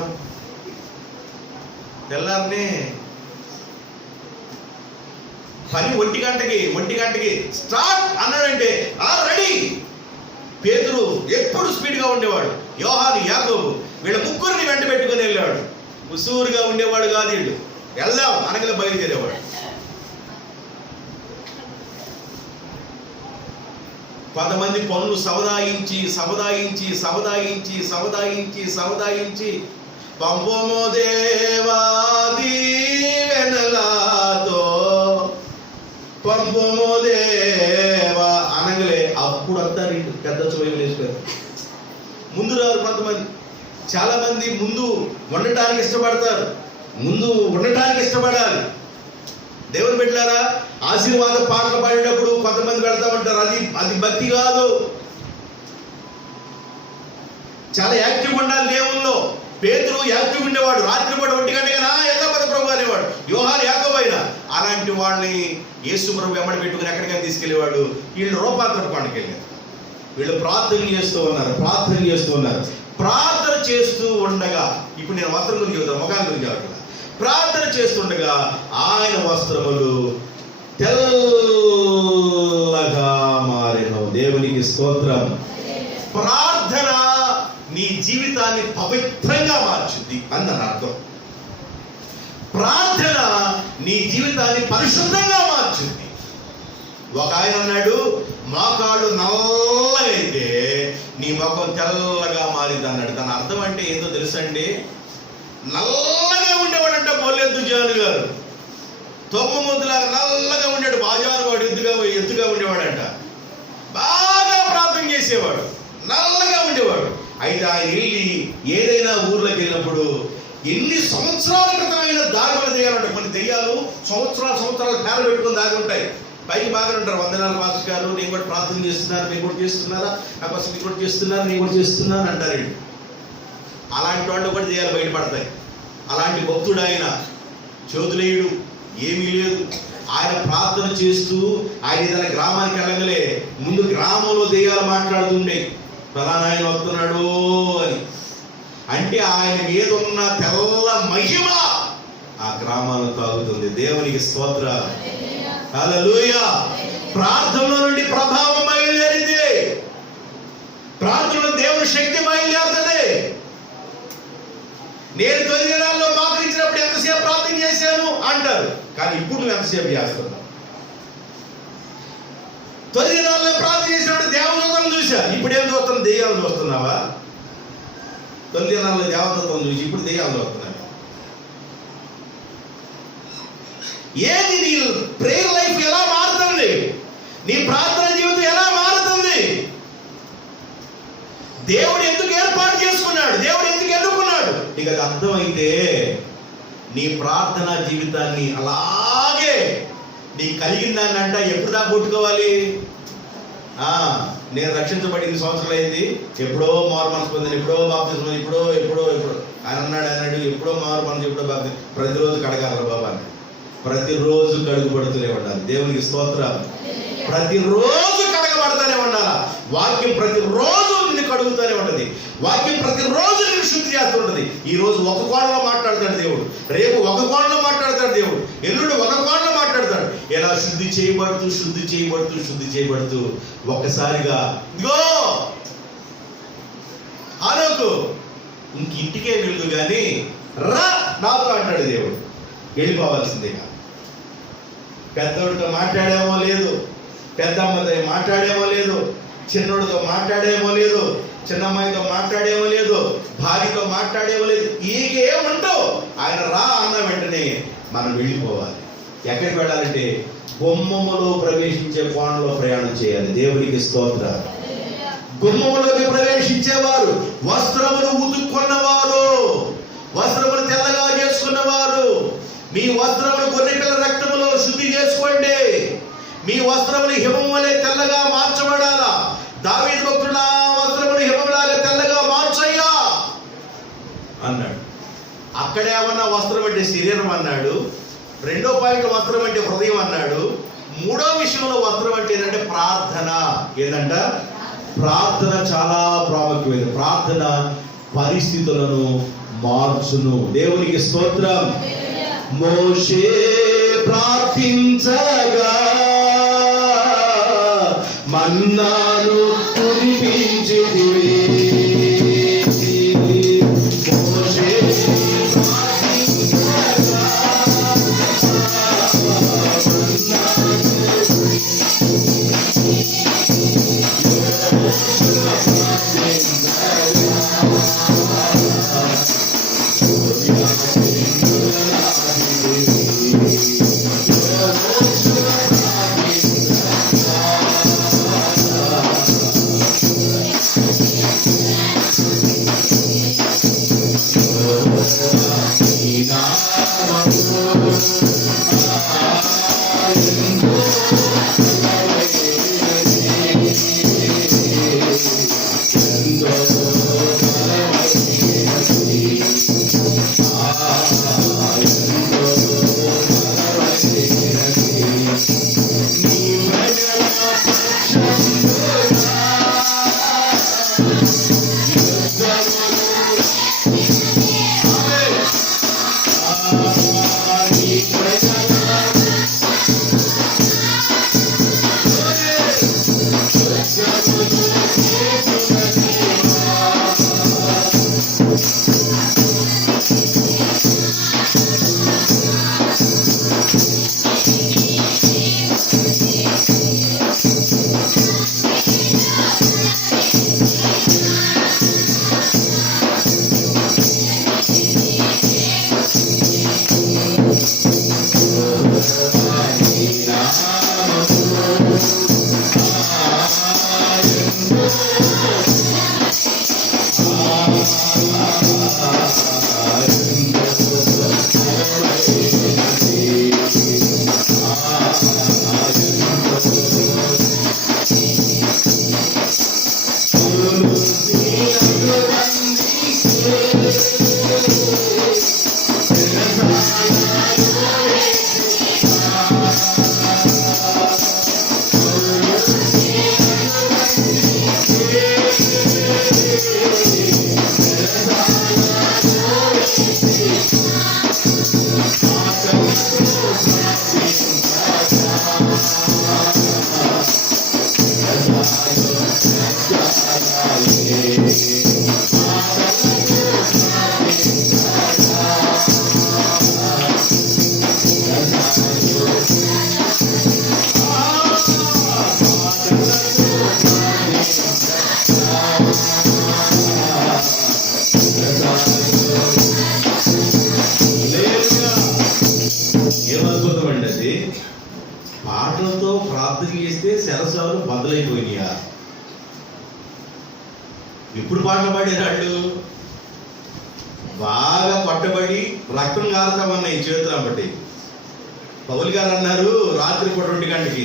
తెల్లారినే పని 1 గంటకి స్టార్ట్ అన్నాడంటే రెడీ. పేతురు ఎప్పుడు స్పీడ్గా ఉండేవాడు. యోహాను, యాకోబు వీళ్ళ 3 వెంట పెట్టుకుని వెళ్ళేవాడు. ఉసూరుగా ఉండేవాడు కాదు. వీళ్ళు వెళ్దాం అనగలే బయలుదేరేవాడు. కొంతమంది పనులు సముదాయించి పంపము దేవా దీవెనలతో పంపము దేవా అనగలే అప్పుడు అంతా పెద్ద చోయలు వేసిపోయారు. ముందు రారు కొంతమంది. చాలా మంది ముందు ఉండటానికి ఇష్టపడాలి. దేవుని బిడ్డలారా, ఆశీర్వాద పాటలు పాడేటప్పుడు కొంతమంది వెళ్తా ఉంటారు. అది భక్తి కాదు. చాలా యాక్టివ్ ఉండాలి దేవుల్లో. పేతురు యాక్టివ్ ఉండేవాడు. రాత్రి కూడా 1 గంటగా ఎంత పద ప్రభు అనేవాడు. యోహాను, యాకోబు అయినా అలాంటి వాళ్ళని యేసు ప్రభు వెంబడి పెట్టుకుని ఎక్కడికైనా తీసుకెళ్లేవాడు. వీళ్ళు రూపాంతరపు కొండకి వెళ్ళారు. వీళ్ళు ప్రార్థన చేస్తూ ఉన్నారు. ప్రార్థన చేస్తూ ఉండగా, ఇప్పుడు నేను వస్త్రం గురించి చెబుతాను, ముఖాన్ని గురించి చెబుతున్నా. ప్రార్థన చేస్తుండగా ఆయన వస్త్రములు తెల్లగా మారెను. దేవునికి స్తోత్రం. ప్రార్థన నీ జీవితాన్ని పవిత్రంగా మార్చుద్ది అన్న అర్థం. ప్రార్థన నీ జీవితాన్ని పరిశుద్ధంగా మార్చుద్ది. ఒక ఆయన అన్నాడు, మోకాళ్ళు నల్లగా అయితే నీ ముఖం తెల్లగా మారింది అన్నాడు. దాని అర్థం అంటే ఏందో తెలుసండి? నల్లగా ఉండేవాడంట మొల్లెద్దు జాను గారు. తొమ్మ ముద్దులాగా నల్లగా ఉండేడు. బాజారు వాడు ఎత్తుగా ఉండేవాడంట. చేసేవాడు, నల్లగా ఉండేవాడు. అయితే ఆయన వెళ్ళి ఏదైనా ఊర్లోకి వెళ్ళినప్పుడు ఎన్ని సంవత్సరాల క్రితమైన దాగులు దెయ్యాలంటారు. కొన్ని దెయ్యాలు సంవత్సరాలు పేరు పెట్టుకొని దాగి ఉంటాయి. పైకి బాగా ఉంటారు, వందనాలు పాస్టర్ గారు, నేను కూడా ప్రార్థన చేస్తున్నారు, నేను కూడా చేస్తున్నారా, నాకు అసలు నేను కూడా చేస్తున్నాను, నేను కూడా చేస్తున్నాను అంటారండి. అలాంటి వాళ్ళు కూడా దెయ్యాలు బయటపడతాయి. అలాంటి భక్తుడు ఆయన, చోదులేయుడు, ఏమీ లేదు. ఆయన ప్రార్థన చేస్తూ ఆయన ఏదైనా గ్రామానికి వెళ్ళగలే ముందు గ్రామంలో దెయ్యాలు మాట్లాడుతుండే, ఫలానా ఆయన వస్తున్నాడు అని. అంటే ఆయన మీద ఉన్న తెల్ల మహిమ ఆ గ్రామాలను తాగుతుంది. దేవునికి స్తోత్రం, హల్లెలూయా. ప్రార్థనలో నుండి ప్రభావం బయలుదేరింది, ప్రార్థనలో దేవుని శక్తి బయలుదేరుతుంది. నేను 9 దినాల్లో మాకరించినప్పుడు ఎంతసేపు ప్రార్థన చేశాను అంటారు, కానీ ఇప్పుడు నువ్వు ఎంతసేపు చేస్తున్నావు? 9 దినాల్లో ప్రార్థన చేసినప్పుడు దేవదూతలను చూసా, ఇప్పుడు ఏం చూస్తున్నావు? దెయ్యాలను చూస్తున్నావా? 9 దినాల్లో దేవదూతలను చూసి ఇప్పుడు దెయ్యాలను చూస్తున్నావు. ఏది నీ ప్రేయర్ లైఫ్ ఎలా మారుతుంది? నీ ప్రార్థన జీవితం ఎలా మారుతుంది? దేవుడు ఎందుకు ఏర్పాటు చేసుకున్నాడు? దేవుడు ఎందుకు ఎన్నుకున్నాడు? నీకు అది అర్థమైతే నీ ప్రార్థనా జీవితాన్ని అలాగే నీకు కలిగిన దాన్ని అంట ఎప్పుడు దాకా కొట్టుకోవాలి? నేను రక్షించబడి 8 సంవత్సరాలు అయింది, ఎప్పుడో మారు మనసు పొందిన, ఎప్పుడో బాప్తిజం, ఎప్పుడో ఆయన అన్నాడు ఎప్పుడో మారు మనసు, ఎప్పుడో బాప్తిజం. ప్రతిరోజు కడగాలి బాబా అని, ప్రతిరోజు కడుగుపడుతూనే ఉండాలి. దేవునికి స్తోత్రం. ప్రతిరోజు కడగబడతానే ఉండాలా. వాక్యం ప్రతిరోజు నిన్ను కడుగుతూనే ఉంటుంది. వాక్యం ప్రతిరోజు నిన్ను శుద్ధి చేస్తుంటది. ఈ రోజు ఒక కోణంలో మాట్లాడతాడు దేవుడు, రేపు ఒక కోణంలో మాట్లాడతాడు దేవుడు, ఎల్లుండి ఒక కోణంలో మాట్లాడతాడు. ఎలా శుద్ధి చేయబడుతూ ఒక్కసారిగా ఇదిగో ఆలోకు ఇంటికే వెళ్ళు కానీ రా నాతో అంటాడు దేవుడు. వెళ్ళిపోవాల్సిందే. పెద్దోడితో మాట్లాడేమో లేదు, పెద్దమ్మతో మాట్లాడేమో లేదు, చిన్నోడితో మాట్లాడేమో లేదు, చిన్నమ్మాయితో మాట్లాడేమో లేదు, భార్యతో మాట్లాడేమో లేదు. ఏముంటావు? ఆయన రా అన్న వెంటనే మనం వెళ్ళిపోవాలి. ఎక్కడికి వెళ్ళాలంటే గుమ్మములో ప్రవేశించే కోణంలో ప్రయాణం చేయాలి. దేవునికి స్తోత్రం. గుమ్మములోకి ప్రవేశించేవారు వస్త్రములు ఉతుక్కున్నవారు, వస్త్రములు తెల్లగా చేసుకున్నవారు, మీ వస్త్రములు గొర్రెపిల్ల రక్తములో శుద్ధి చేసుకోండి. మీ వస్త్రములు హిమము వలె తెల్లగా మార్చబడాలా. దావీదు భక్తుడు నా వస్త్రములు హిమములాగా తెల్లగా మార్చయ్యా అన్నాడు. అక్కడేమన్నా వస్త్రం అంటే శరీరం అన్నాడు, 2వ పాయింట్ వస్త్రం అంటే హృదయం అన్నాడు, 3వ విషయంలో వస్త్రం అంటే ఏంటంటే ప్రార్థన. ఏంటంట? ప్రార్థన చాలా ప్రాముఖ్యమైనది. ప్రార్థన పరిస్థితులను మార్చును. దేవునికి స్తోత్రం. మోషే ప్రార్థించగా మన్నాను కురిపించితివి. మోషే ప్రార్థించగా Thank you. ప్రార్థన చేస్తే శరసాలు బదులైపోయినాయా? ఎప్పుడు పాటలు పాడారు వాళ్ళు? బాగా కొట్టబడి రక్తం కారుతా ఉన్నాయి చేతులు బట్టి. పౌలు గారు అన్నారు రాత్రి పూట 2 గంటకి,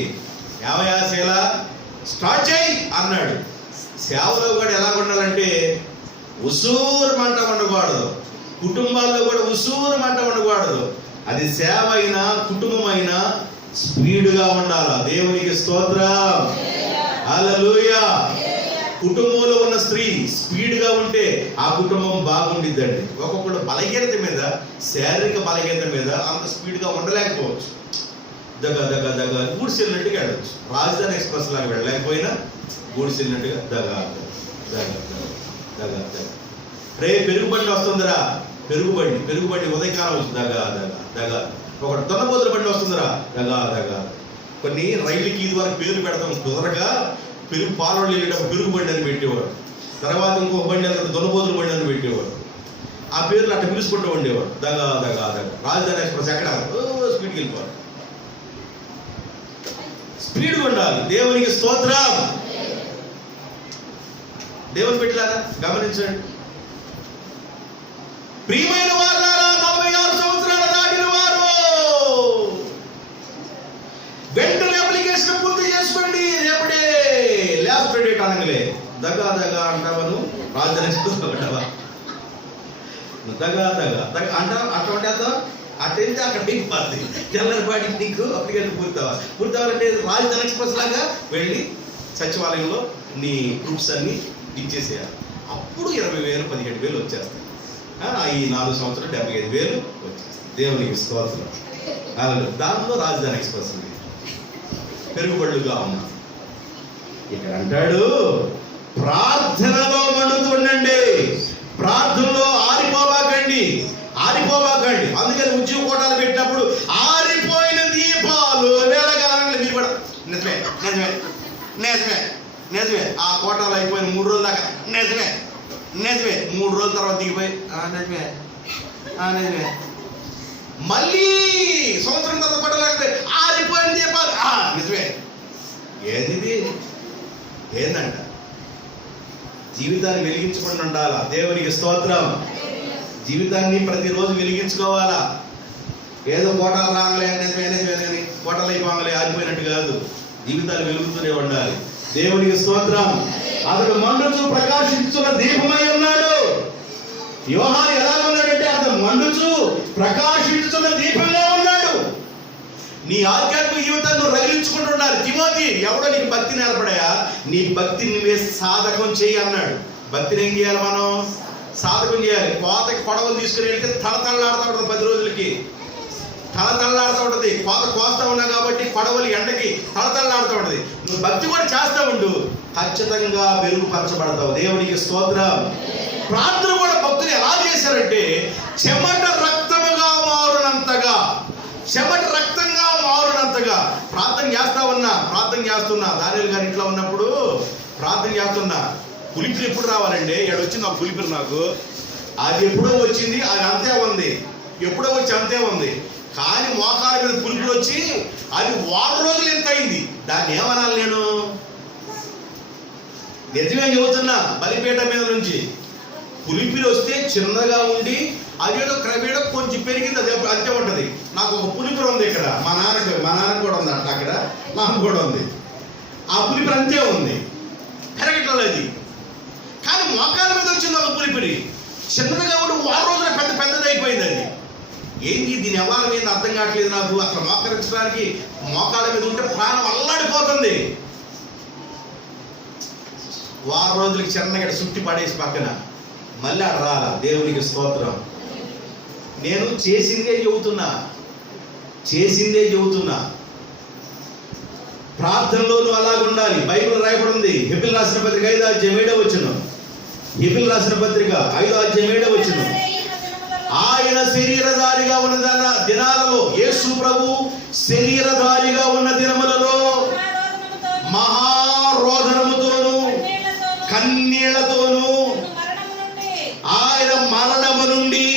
ఏమయ్యా శీల స్టార్ట్ చేయి అన్నాడు. సేవలో కూడా ఎలా ఉండాలంటే ఉసూరు మంట ఉండకూడదు, కుటుంబాల్లో కూడా ఉసూరు మంట ఉండకూడదు. అది సేవ అయినా కుటుంబం అయినా స్పీడ్గా ఉండాలి. దేవునికి స్తోత్రం, హల్లెలూయా. కుటుంబంలో ఉన్న స్త్రీ స్పీడ్గా ఉంటే ఆ కుటుంబం బాగుండిద్దండి. ఒక్కొక్కడు బలహీనత మీద, శారీరక బలహీనత మీద అంత స్పీడ్గా ఉండలేకపోవచ్చు. దగ్గ గూడ్చెల్లినట్టుగా వెళ్ళచ్చు. రాజధాని ఎక్స్ప్రెస్ లాగా వెళ్ళలేకపోయినా గూడ్చెల్లినట్టుగా దగ్గ రే పెరుగుబండి వస్తుందిరా, పెరుగుబండి ఉదయకాలం వస్తుంది దగ్గ. ఒకటి దొన్నపోతుల బండి వస్తుందిరా దగ్గ. కొన్ని రైలుకి ఇది వరకు పేరు పెడతాం కుదరగా పెరుగు పాలు వెళ్ళేటప్పుడు పెరుగుబండి అని పెట్టేవాడు. తర్వాత ఇంకో బండి వెళ్తాడు దొన్నపోతుల బండి అని పెట్టేవాడు. ఆ పేర్లు అట్లా పిలుచుకుంటూ ఉండేవాడు దగ్గ. రాజధాని ఎక్స్ప్రెస్ ఎక్కడ స్పీడ్కి వెళ్ళిపోవాలి. స్పీడ్గా ఉండాలి. దేవునికి స్తోత్రం. దేవుని బిడ్డలారా గమనించండి. ప్రియమైన వారులారా, 46 సంవత్సరాలు దాటిన వారు వెంటనే అప్లికేషన్ పూర్తి చేసుకోండి. రేపడే లాస్ట్ డేట్ అనగలే దగ్గ అంటావను రాజధాని అంటావా దగ్గ అంటా అట్లా ఉండేద్దాం. అటెంటే అక్కడ దిగిపోద్ది. తెల్లరిపాటి నీకు అప్లికేషన్ పూర్తవ్వాలంటే రాజధాని ఎక్స్ప్రెస్ లాగా వెళ్ళి సచివాలయంలో నీ ప్రూఫ్స్ అన్ని ఇచ్చేసేయాలి. అప్పుడు 20,000 17,000 వచ్చేస్తాయి. ఈ 4 సంవత్సరాలు 75,000 వచ్చేస్తాయి. దేవునికి స్తోత్రం. దాంట్లో రాజధాని ఎక్స్ప్రెస్ ఉంది, పెరుగుబడులుగా ఉన్నా. ఇక్కడ అంటాడు ప్రార్థనలో మండుతుండండి, ప్రార్థనలో ఆరిపోబాకండి. అందుకని ఉద్యోగ కోటాలు పెట్టినప్పుడు ఆరిపోయిన దీపాలు వెలగాలని మీరు కూడా నిజమే ఆ కోటాలు అయిపోయిన 3 రోజుల దాకా నిజమే 3 రోజుల తర్వాత దిగిపోయి నిజమే మళ్ళీ సంవత్సరం తర్వాత కోటాలు ఆరిపోయిన దీపాలు నిజమే. ఏందంట? జీవితాన్ని వెలిగించుకొని ఉండాలా. దేవునికి స్తోత్రం. జీవితాన్ని ప్రతిరోజు వెలిగించుకోవాలా. ఏదో కోటాలు రాగలే కానీ కోటాలు అయిపోగలే ఆరిపోయినట్టు కాదు. జీవితాలు వెలుగుతూనే ఉండాలి. దేవునికి స్తోత్రం. అతడు మండుచు ప్రకాశించున్న దీపమై ఉన్నాడు. యోహాను ఎలా ఉన్నాడంటే అతను మండుచు ప్రకాశించున్న దీపంగా ఉన్నాడు. నీ ఆధ్యాత్మిక జీవితాన్ని నువ్వు రగిలించుకుంటూ ఉండాలి. తిమోతి, ఎవడో నీకు భక్తి నేర్పడాయా? నీ భక్తిని నువ్వే సాధకం చేయి అన్నాడు. భక్తిని ఏం చేయాలి? మనం సాధకం చేయాలి. కోతకి కొడవలు తీసుకుని వెళ్తే తలతళ్ళాడుతూ ఉంటుంది. 10 రోజులకి తలతళ్ళాడుతూ ఉంటుంది. కోస్తా ఉన్నా కాబట్టి కొడవలి ఎండకి తలతళ్ళాడుతూ ఉంటుంది. నువ్వు భక్తి కూడా చేస్తూ ఉండు, ఖచ్చితంగా మెరుగుపరచబడతావు. దేవునికి స్తోత్రం. ప్రార్థన కూడా భక్తులు ఎలా చేశారంటే చెమట రక్తంగా మారునంతగా ప్రార్థన చేస్తున్నా. దానియేలు గారి ఇంట్లో ఉన్నప్పుడు ప్రార్థన చేస్తున్నా. పులిపిరి ఎప్పుడు రావాలండి? వచ్చింది ఒక పులిపిరి నాకు. అది ఎప్పుడో వచ్చింది, అది అంతే ఉంది. ఎప్పుడో వచ్చి అంతే ఉంది. కానీ మోకాల మీద పులిపిరి వచ్చి అది 1 రోజులు ఎంత అయింది. దాన్ని ఏమనాలి? నేను నిజమే చెబుతున్నా. బలిపీఠ మీద నుంచి పులిపిరి వస్తే చిన్నగా ఉండి అదేదో క్రమేణా కొంచెం పెరిగింది. అది అంతే ఉంటుంది. నాకు ఒక పులిపిరి ఉంది ఇక్కడ. మా నాన్నకు కూడా ఉంది అట్లా. అక్కడ నాకు కూడా ఉంది. ఆ పులిపిరి అంతే ఉంది, పెరగట్లేదు అది. కానీ మోకాల మీద వచ్చింది ఒక పులిపిరి, చిన్నగా ఉండి 1 రోజుల పెద్దది అయిపోయింది. అది ఏంటి? దీని ఎవరి మీద అర్థం కావట్లేదు నాకు. అసలు మోకరించడానికి మోకాళ్ళ మీద ఉంటే ప్రాణం అల్లాడిపోతుంది. 1 రోజులకి చిన్నగా సుట్టి పడేసి పక్కన మళ్ళీ అక్కడ రాలా. దేవునికి స్తోత్రం. నేను చేసిందే చెబుతున్నా. ప్రార్థనలోనూ అలాగ ఉండాలి. బైబిల్ రాయబడింది. హెబ్రీయులకు రాసిన పత్రిక 5వ అధ్యాయం 7వ వచనం. హెబ్రీయులకు రాసిన పత్రిక 5వ అధ్యాయం 7వ వచనం. ఆయన శరీరధారిగా ఉన్న దినాలలో, యేసు ప్రభు శరీరధారిగా ఉన్న దినములలో మహారోదనముతోను కన్నీళ్లతోను ఆయన మరణము నుండి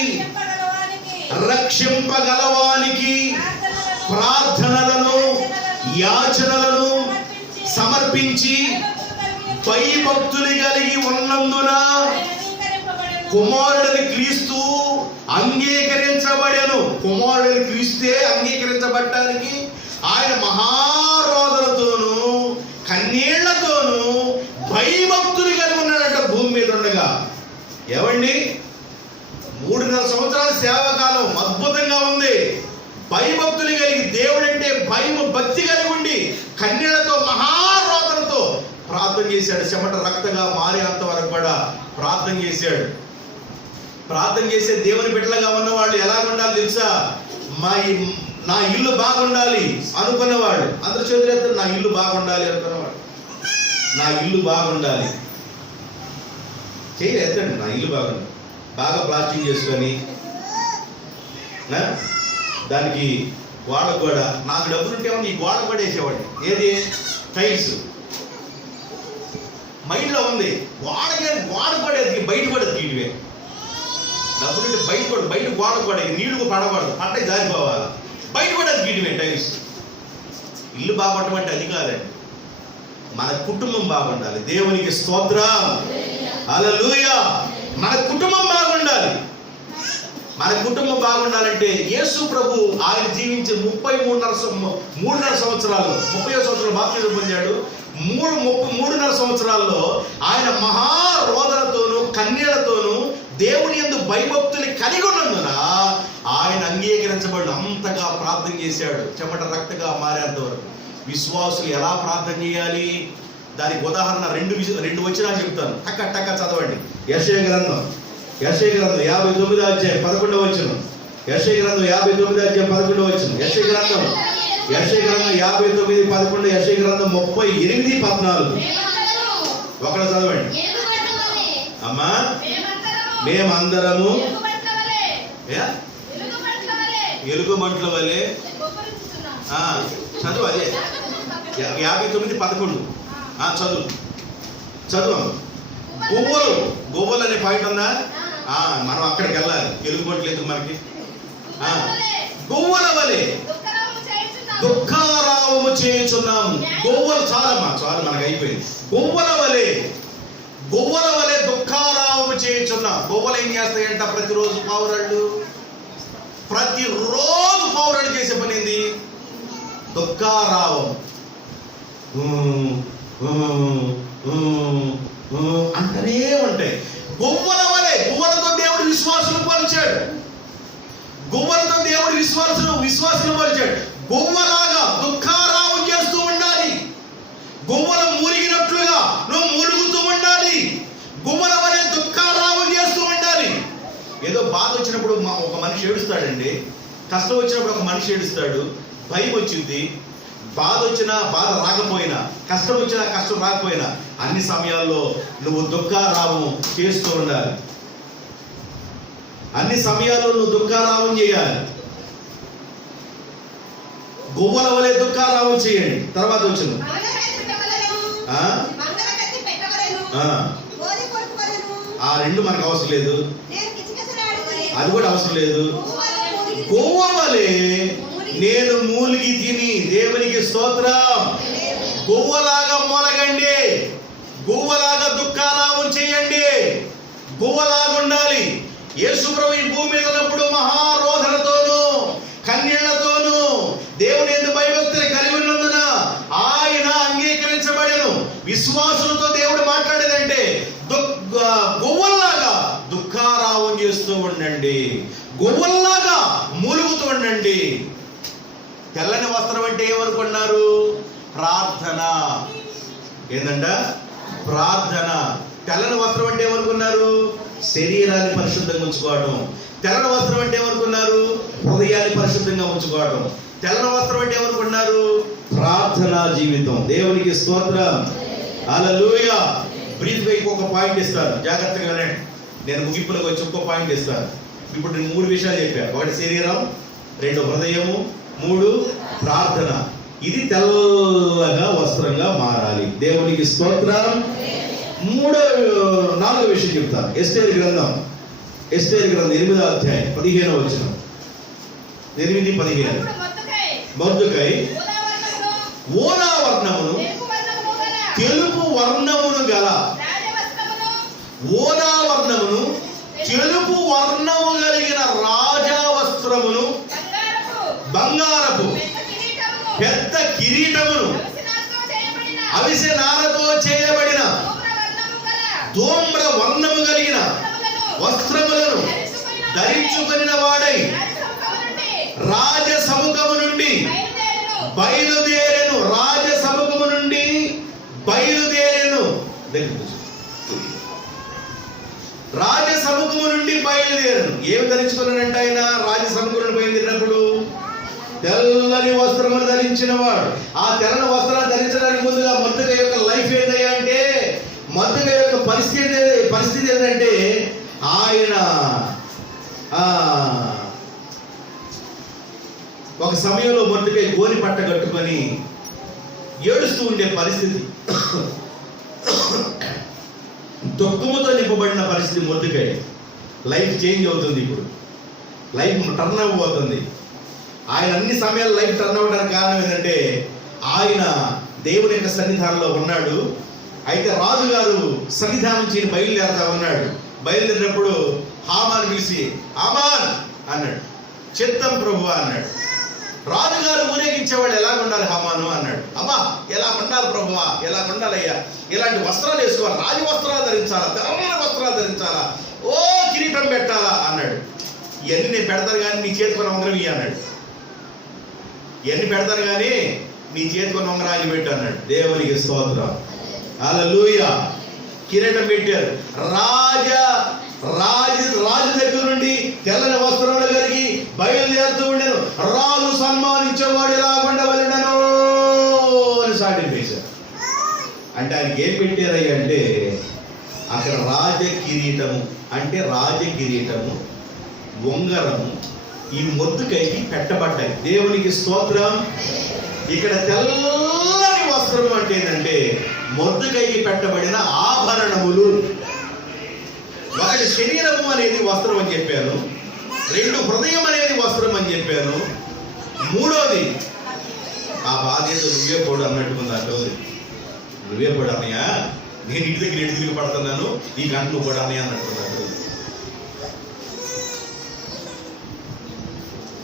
రక్షింపగలవానికి ప్రార్థనలను యాచనలను సమర్పించి భయభక్తులు కలిగి ఉన్నందున కుమారుడిని క్రీస్తు అంగీకరించబడెను. కుమారుడిని క్రీస్తే అంగీకరించబడటానికి ఆయన మహారోదనతోనూ కన్నీళ్లతోనూ భయభక్తులు కలిగి ఉన్నాడంట భూమి మీద ఉండగా. ఏమండి, 3.5 సంవత్సరాల సేవకాలం అద్భుతంగా ఉంది. భయభక్తులు కలిగి దేవుడంటే భయము భక్తి కలిగి ఉండి కన్నీళ్లతో మహారోదనతో ప్రార్థన చేశాడు. చెమట రక్తగా మారేంత వరకు కూడా ప్రార్థన చేశాడు. ప్రార్థన చేసే దేవుని బిడ్డలుగా ఉన్నవాళ్ళు ఎలా ఉండాలి తెలుసా? నా ఇల్లు బాగుండాలి అనుకున్నవాడు అందరు చేతులు ఎత్తారు. నా ఇల్లు బాగుండాలి అనుకున్నవాడు, నా ఇల్లు బాగుండాలి చేయి ఎత్తండి. నా ఇల్లు బాగుండాలి, బాగా ప్లాస్టింగ్ చేసుకొని దానికి గోడకు కూడా నాకు డబ్బులుంటే ఈ గోడ కూడా వేసేవాడిని. ఏది? టైల్స్. మైండ్లో ఉంది గోడ కూడా ఎదిగి బయట కూడా తీయవే. డబ్బులుంటే బయట గోడ కూడా నీళ్లు పడకూడదు, పట్టకి జారిపోవాలి, బయట కూడా గీయడమే టైల్స్. ఇల్లు బాగుండమంటే అది కాదండి, మన కుటుంబం బాగుండాలి. దేవునికి స్తోత్రం, హల్లెలూయా. మన కుటుంబం బాగుండాలి. మన కుటుంబం బాగుండాలంటే యేసు ప్రభు ఆయన జీవించి 3.5 సంవత్సరాలు 30వ సంవత్సరం బాప్తిజం పొందాడు. 3.5 సంవత్సరాల్లో ఆయన మహారోదనతోనూ కన్నీళ్లతోనూ దేవుని యందు భయభక్తులు కలిగి ఉన్నందున ఆయన అంగీకరించబడి అంతగా ప్రార్థన చేశాడు. చెమట రక్తగా మారేంత వరకు. విశ్వాసులు ఎలా ప్రార్థన చేయాలి? దానికి ఉదాహరణ రెండు వచనాలు చెప్తాను. టక్క చదవండి. యెషయా గ్రంథం 59వ అధ్యాయం 11వ వచనం. యెషయా గ్రంథం 59వ అధ్యాయం 11వ వచనం. యెషయా గ్రంథం 59, 11. యెషయా గ్రంథం 38, 14. ఒకరు చదవండి అమ్మా. మేమందరము ఎలుగుబంట్ల వలె చదువు. అదే 59, 11. చదువు. గువ్వలు అనే పాయింట్ ఉందా? మనం అక్కడికి వెళ్ళాలి. ఎలుగుబంట్లు ఎందుకు మనకి? గువ్వల వలె దుఃఖారావము చేయుచున్నాము. గువ్వలు చాలమ్మా, చాలు, మనకు అయిపోయింది. గువ్వల వలె దుఃఖారావము చేయుచున్నాం. గువ్వలు ఏం చేస్తాయంట? ప్రతిరోజు పావురాళ్ళు చేసే పని ఏంది? దుఃఖారావం అంటనే ఉంటాయి. గువ్వలతో దేవుడు విశ్వాసులు పోల్చాడు. గువ్వలాగా దుఃఖారావం చేస్తూ ఉండాలి. గువ్వలు మూలిగినట్లుగా నువ్వు మూలుగుతూ ఉండాలి. గువ్వల వలె దుఃఖారావం చేస్తూ ఉండాలి. ఏదో బాధ వచ్చినప్పుడు ఒక మనిషి ఏడుస్తాడండి. కష్టం వచ్చినప్పుడు ఒక మనిషి ఏడుస్తాడు. భయం వచ్చింది, బాధ వచ్చినా బాధ రాకపోయినా, కష్టం వచ్చినా కష్టం రాకపోయినా, అన్ని సమయాల్లో నువ్వు దుఃఖారావం చేస్తూ ఉండాలి. అన్ని సమయాల్లో నువ్వు దుఃఖారావం చేయాలి. గువ్వల వలె దుఃఖారావం చేయండి. తర్వాత వచ్చిన ఆ రెండు మనకు అవసరం లేదు, అది కూడా అవసరం లేదు. గువ్వ వలె నేను మూలిగి తిని. దేవునికి స్తోత్రం. గువ్వలాగా మూలగండి, గువ్వలాగా దుఃఖారావం చేయండి, గువ్వలాగా ఉండాలి. యేసు ప్రభు ఈ భూమి మీద ఉన్నప్పుడు మహారోధనతోనూ కన్నీళ్లతోనూ దేవుని యందు భయభక్తులు కలిగి ఉన్నందున ఆయన అంగీకరించబడెను. విశ్వాసులతో దేవుడు మాట్లాడేదంటే గువ్వల్లాగా దుఃఖారావం చేస్తూ ఉండండి, గువ్వల్లాగా మూలుగుతూ ఉండండి. తెల్లని వస్త్రం అంటే ఏమనుకున్నారు? ప్రార్థన. ఏందంట? ప్రార్థన. తెల్లని వస్త్రం అంటే ఏమనుకున్నారు? శరీరాన్ని పరిశుద్ధంగా ఉంచుకోవడం. తెల్లని వస్త్రం అంటే ఏమనుకున్నారు? హృదయాన్ని పరిశుద్ధంగా ఉంచుకోవడం. తెల్లని వస్త్రం అంటే ఏమనుకున్నారు? ప్రార్థనా జీవితం. దేవునికి స్తోత్రం, హల్లెలూయా. బ్రీఫ్గా ఇంకొక పాయింట్ ఇస్తాను, జాగ్రత్తగానే. నేను ముగింపులకు వచ్చి ఇంకో పాయింట్ ఇస్తాను. ఇప్పుడు నేను 3 విషయాలు చెప్పాను. 1 శరీరం, 2 హృదయము, 3 ప్రార్థన. ఇది తెల్లగా వస్త్రంగా మారాలి. దేవునికి స్తోత్రం. 4వ విషయం చెప్తాను. ఎస్తేరు గ్రంథం 8వ అధ్యాయం 15వ వచనం. 8-15. మొర్దెకై ఓలా వర్ణమును తెలుపు వర్ణమును గల ఓదా వర్ణమును తెలుపు వర్ణము కలిగిన రాజా వస్త్రమును బంగారపు పెద్ద కిరీటమును అవిసె నారతో చేయబడిన ధూమ్ర వర్ణము కలిగిన వస్త్రములను ధరించుకొనిన వాడై రాజసముఖము నుండి బయలుదేరెను. రాజసముఖము నుండి బయలుదేరెను. రాజసముఖము నుండి బయలుదేరను. ఏమి ధరించుకున్నాడంట ఆయన? రాజసముఖం నుండి బయలుదేరినప్పుడు తెల్లని వస్త్రములు ధరించిన వాడు. ఆ తెల్లని వస్త్రాలు ధరించడానికి ముందుగా మొర్దెకై యొక్క లైఫ్ ఏంటయ్యా అంటే, మొర్దెకై యొక్క పరిస్థితి ఏంటంటే ఆయన ఒక సమయంలో మొర్దెకై గోని పట్ట కట్టుకొని ఏడుస్తూ ఉండే పరిస్థితి, దుఃఖముతో నింపబడిన పరిస్థితి. మొర్దెకై లైఫ్ చేంజ్ అవుతుంది. ఇప్పుడు లైఫ్ టర్న్ అవ్వబోతుంది. ఆయన అన్ని సమయాల్లో లైఫ్ టర్న్ అవ్వడానికి కారణం ఏంటంటే ఆయన దేవుని యొక్క సన్నిధానంలో ఉన్నాడు. అయితే రాజుగారు సన్నిధానం నుంచి బయలుదేరుతా ఉన్నాడు. బయలుదేరినప్పుడు హామాను పిలిచి, హామాన్ అన్నాడు. చిత్తం ప్రభువా అన్నాడు. రాజుగారు ఊరేగించేవాళ్ళు ఎలా ఉండాలి హామాను అన్నాడు. అబ్బా ఎలా ఉండాలి ప్రభువా, ఎలా ఉండాలయ్యా, ఇలాంటి వస్త్రాలు వేసుకోవాలి, రాజు వస్త్రాలు ధరించాలా, తెల్లని వస్త్రాలు ధరించాలా, ఓ కిరీటం పెట్టాలా అన్నాడు. ఇవన్నీ నేను పెడతాను కానీ నీ చేతికొని ఉంగరం ఇయ్యి అన్నాడు. ఇవన్నీ పెడతాను కానీ నీ చేతికొని ఉంగరాన్ని పెట్టు అన్నాడు. దేవునికి స్తోత్రం, హల్లెలూయా. కిరీటం పెట్టారు. రాజు దగ్గర నుండి తెల్లని వస్త్రములు కలిగి బయలుదేరుతూ ఉండేను. రాజు సన్మానించేవాడు ఎలా ఉండవలెనను అని సాటింపేశారు. అంటే ఆయనకి ఏం పెట్టారయ్య అంటే అక్కడ రాజకిరీటము, అంటే రాజకిరీటము, ఉంగరము, ఈ మొర్దెకైకి పెట్టబడ్డాయి. దేవునికి స్తోత్రం. ఇక్కడ తెల్లని వస్త్రం అంటే ఏంటంటే మొర్దెకైకి పెట్టబడిన ఆభరణములు. ఒకటి శరీరము అనేది వస్త్రం అని చెప్పాను, రెండు హృదయం అనేది వస్త్రం అని చెప్పాను, మూడోది ఆ బాధ్యత నువ్వే పోడు అన్నట్టుకుంది. అక్కడ నువ్వే పోడు అన్నయ్య, నేను ఇంటి దగ్గర ఎటు తిరిగి పడుతున్నాను, ఈ గంట నువ్వు పోడు అన్నయ్య అన్నట్టుకున్నాడు.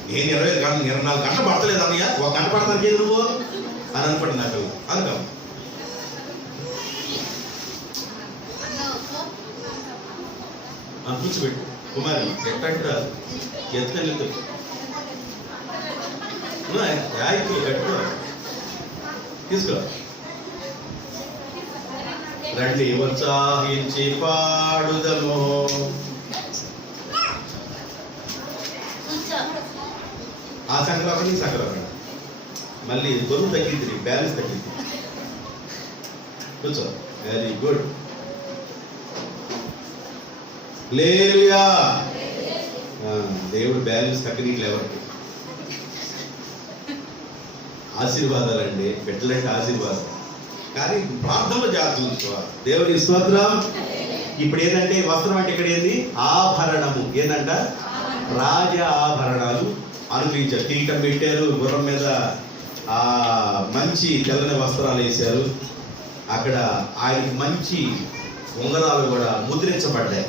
నేను 24 గంటలు పడతలేదు అన్నయ్య, ఒక గంట పడతాను చేసి నువ్వు అని అనుకోండి. నాకు అనుకో కూర్చోబెట్టు కుమారి, ఎట్టంటే రాదు, ఎత్తుకొని కట్టుకో, తీసుకో. రండి ఉత్సాహించి పాడుదము. ఆ సంక్రాంతి ఈ సంక్రాంతి మళ్ళీ గొర్రెలు తగ్గింది, బ్యాలెన్స్ తగ్గింది. కూర్చో. Very good. హల్లెలూయా. దేవుడు బ్యాలెన్స్ తగ్గనీట్లు ఎవరికి? ఆశీర్వాదాలండి, పెట్టలంటే ఆశీర్వాదం. కానీ ప్రార్థనలో జాగ్రత్త ఉంచుకోవాలి. దేవుని స్తోత్రం. ఇప్పుడు ఏంటంటే వస్త్రం అంటే ఇక్కడ ఏంది? ఆభరణము. ఏంటంట? రాజ ఆభరణాలు అనుగ్రహించారు. కిరీటం పెట్టారు, గుర్రం మీద మంచి తెల్లని వస్త్రాలు వేశారు. అక్కడ ఆయనకి మంచి ఉంగరాలు కూడా ముద్రించబడ్డాయి,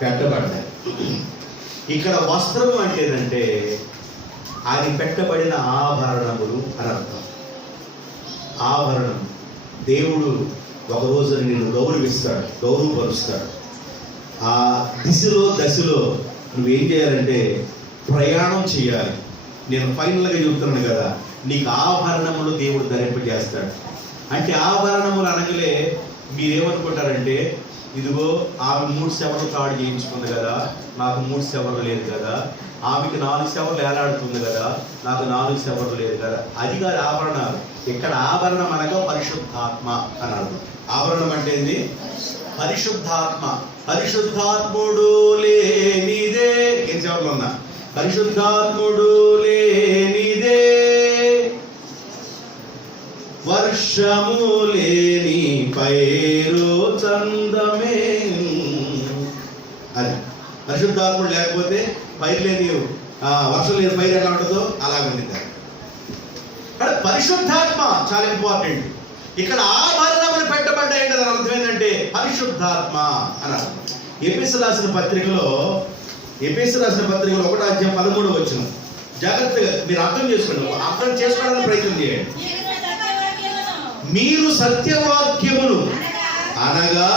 పెట్టబడ్డాయి. ఇక్కడ వస్త్రము అంటే ఏంటంటే ఆయన పెట్టబడిన ఆభరణములు అని అర్థం. ఆభరణం. దేవుడు ఒక రోజు నిన్ను గౌరవిస్తాడు, గౌరవపరుస్తాడు. ఆ దశలో నువ్వేం చేయాలంటే ప్రయాణం చేయాలి. నేను ఫైనల్గా చెబుతున్నాను కదా, నీకు ఆభరణములు దేవుడు ధరింపజేస్తాడు. అంటే ఆభరణములు అనగలే మీరేమనుకుంటారంటే, ఇదిగో ఆమె 3 సెవర్లు తాడు చేయించుకుంది కదా, నాకు 3 సెవర్లు లేదు కదా, ఆమెకి 4 సెవర్లు ఏలాడుతుంది కదా, నాకు 4 సెవర్లు లేదు కదా. అది కాదు ఆభరణాలు. ఇక్కడ ఆభరణం అనగా పరిశుద్ధాత్మ అని అర్థం. ఆభరణం అంటే ఏంది? పరిశుద్ధాత్మ. పరిశుద్ధాత్ముడు లేనిదే, ఏం సెవర్లు ఉన్నా, పరిశుద్ధాత్ముడు లేనిదే వర్షము లేని పైరు చందమే. అది పరిశుద్ధాత్ముడు లేకపోతే పైరు లేని, వర్షం లేని పైరు ఎలా ఉంటుందో అలాగే ఉండింది. పరిశుద్ధాత్మ చాలా ఇంపార్టెంట్. ఇక్కడ ఆభరణములు పెట్ట దాని అర్థం ఏంటంటే పరిశుద్ధాత్మ అని అర్థం. ఎఫెసీయులకు రాసిన పత్రికలో 1:13 జాగ్రత్తగా మీరు అర్థం చేసుకోండి, అర్థం చేసుకోవడానికి ప్రయత్నం చేయండి. మీరు సత్యవాక్యమును అనగా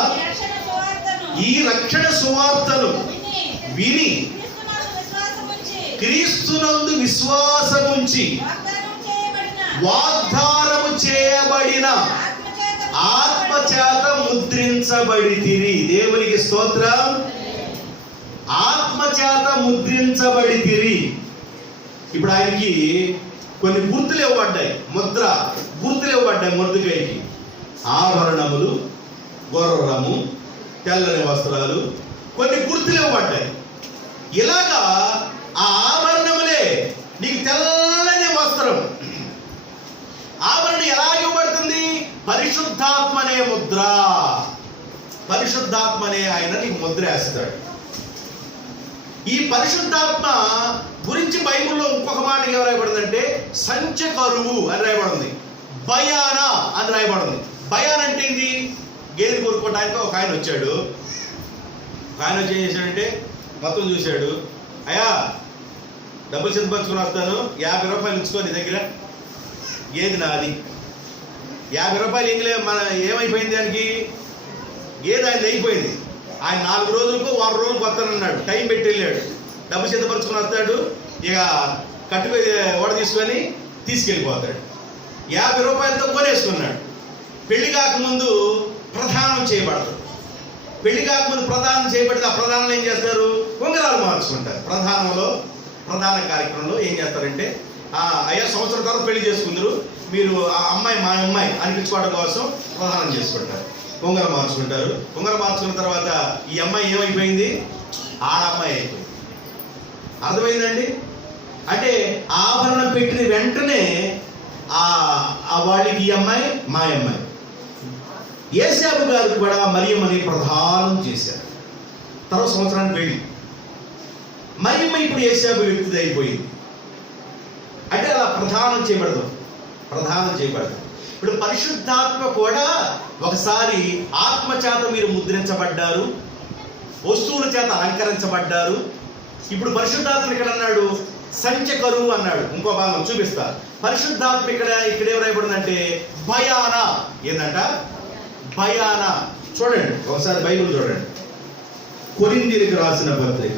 ఈ రక్షణ సువార్తను విని క్రీస్తునందు విశ్వాసముంచి వాగ్దానము చేయబడిన ఆత్మచేత ముద్రించబడితిరి. దేవునికి స్తోత్రం. ఆత్మచేత ముద్రించబడితిరి. ఇప్పుడు ఆయనకి కొన్ని గుర్తులు ఇవ్వబడ్డాయి, గుర్తులు ఇవ్వబడ్డాయి. మొర్దెకైకి ఆభరణములు, గుర్రము, తెల్లని వస్త్రాలు, కొన్ని గుర్తులు ఇవ్వబడ్డాయి. ఇలాగా ఆ ఆభరణములే నీకు తెల్లని వస్త్రం. ఆభరణం ఎలా ఇవ్వబడుతుంది? పరిశుద్ధాత్మనే ముద్ర. పరిశుద్ధాత్మనే ఆయన నీకు ముద్ర వేస్తాడు. ఈ పరిశుద్ధాత్మ గురించి బైబిల్లో ఇంకొక మాట ఏం రాయబడిందంటే సంచకరువు అని రాయబడింది, భయాన అని రాయబడింది. భయాన అంటే ఏంది? గేదె కొనుక్కోవడానికి ఒక ఆయన వచ్చాడు. ఆయన వచ్చి ఏం చేశాడంటే మొత్తం చూశాడు. అయ్యా డబ్బులు సిద్ధపరచుకుని వస్తాను, 50 రూపాయలు ఉంచుకో నీ దగ్గర, గేదె నాది. 50 రూపాయలు ఇంకలే మన ఏమైపోయింది దానికి? గేదె ఆయన అయిపోయింది. ఆయన 4 రోజులకు 1 రోజులకు వస్తానన్నాడు, టైం పెట్టి వెళ్ళాడు. డబ్బు సిద్ధపరచుకుని వస్తాడు, ఇక కట్టుకొని ఓడ తీసుకొని తీసుకెళ్ళిపోతాడు. 50 రూపాయలతో కొనేసుకున్నాడు. పెళ్లి కాకముందు ప్రధానం చేయబడదు. పెళ్లి కాకముందు ప్రధానం చేయబడితే ఆ ప్రధానంలో ఏం చేస్తారు? ఉంగరాలు మార్చుకుంటారు. ప్రధాన కార్యక్రమంలో ఏం చేస్తారంటే అయ్యా సంవత్సరం తర్వాత పెళ్లి చేసుకుందరు, మీరు ఆ అమ్మాయి మా అమ్మాయి అనిపించుకోవడం కోసం ప్రధానం చేసుకుంటారు, ఉంగరం మార్చుకుంటారు. ఉంగరం మార్చుకున్న తర్వాత ఈ అమ్మాయి ఏమైపోయింది? ఆడమ్మాయి అయిపోయింది. అర్థమైందండి? అంటే ఆభరణం పెట్టిన వెంటనే వాళ్ళకి ఈ అమ్మాయి మా అమ్మాయి. యేసేపు గారు కూడా మరియమ్మని ప్రధానం చేశారు. తర్వాత సంవత్సరానికి వెళ్ళి మరియమ్మ ఇప్పుడు యేసేపు వ్యక్తిది అయిపోయింది. అంటే అలా ప్రధానం చేయబడదు. ఇప్పుడు పరిశుద్ధాత్మ కూడా ఒకసారి ఆత్మచేత మీరు ముద్రించబడ్డారు, వస్తువుల చేత అలంకరించబడ్డారు. ఇప్పుడు పరిశుద్ధాత్మ ఇక్కడ అన్నాడు సంచకరువు అన్నాడు. ఇంకో భాగం చూపిస్తా. పరిశుద్ధాత్మ ఇక్కడ ఏం రాయబడిందంటే భయాన. ఏందంట? భయాన. చూడండి ఒకసారి బైబిల్ చూడండి. కొరింథీయులకు రాసిన పత్రిక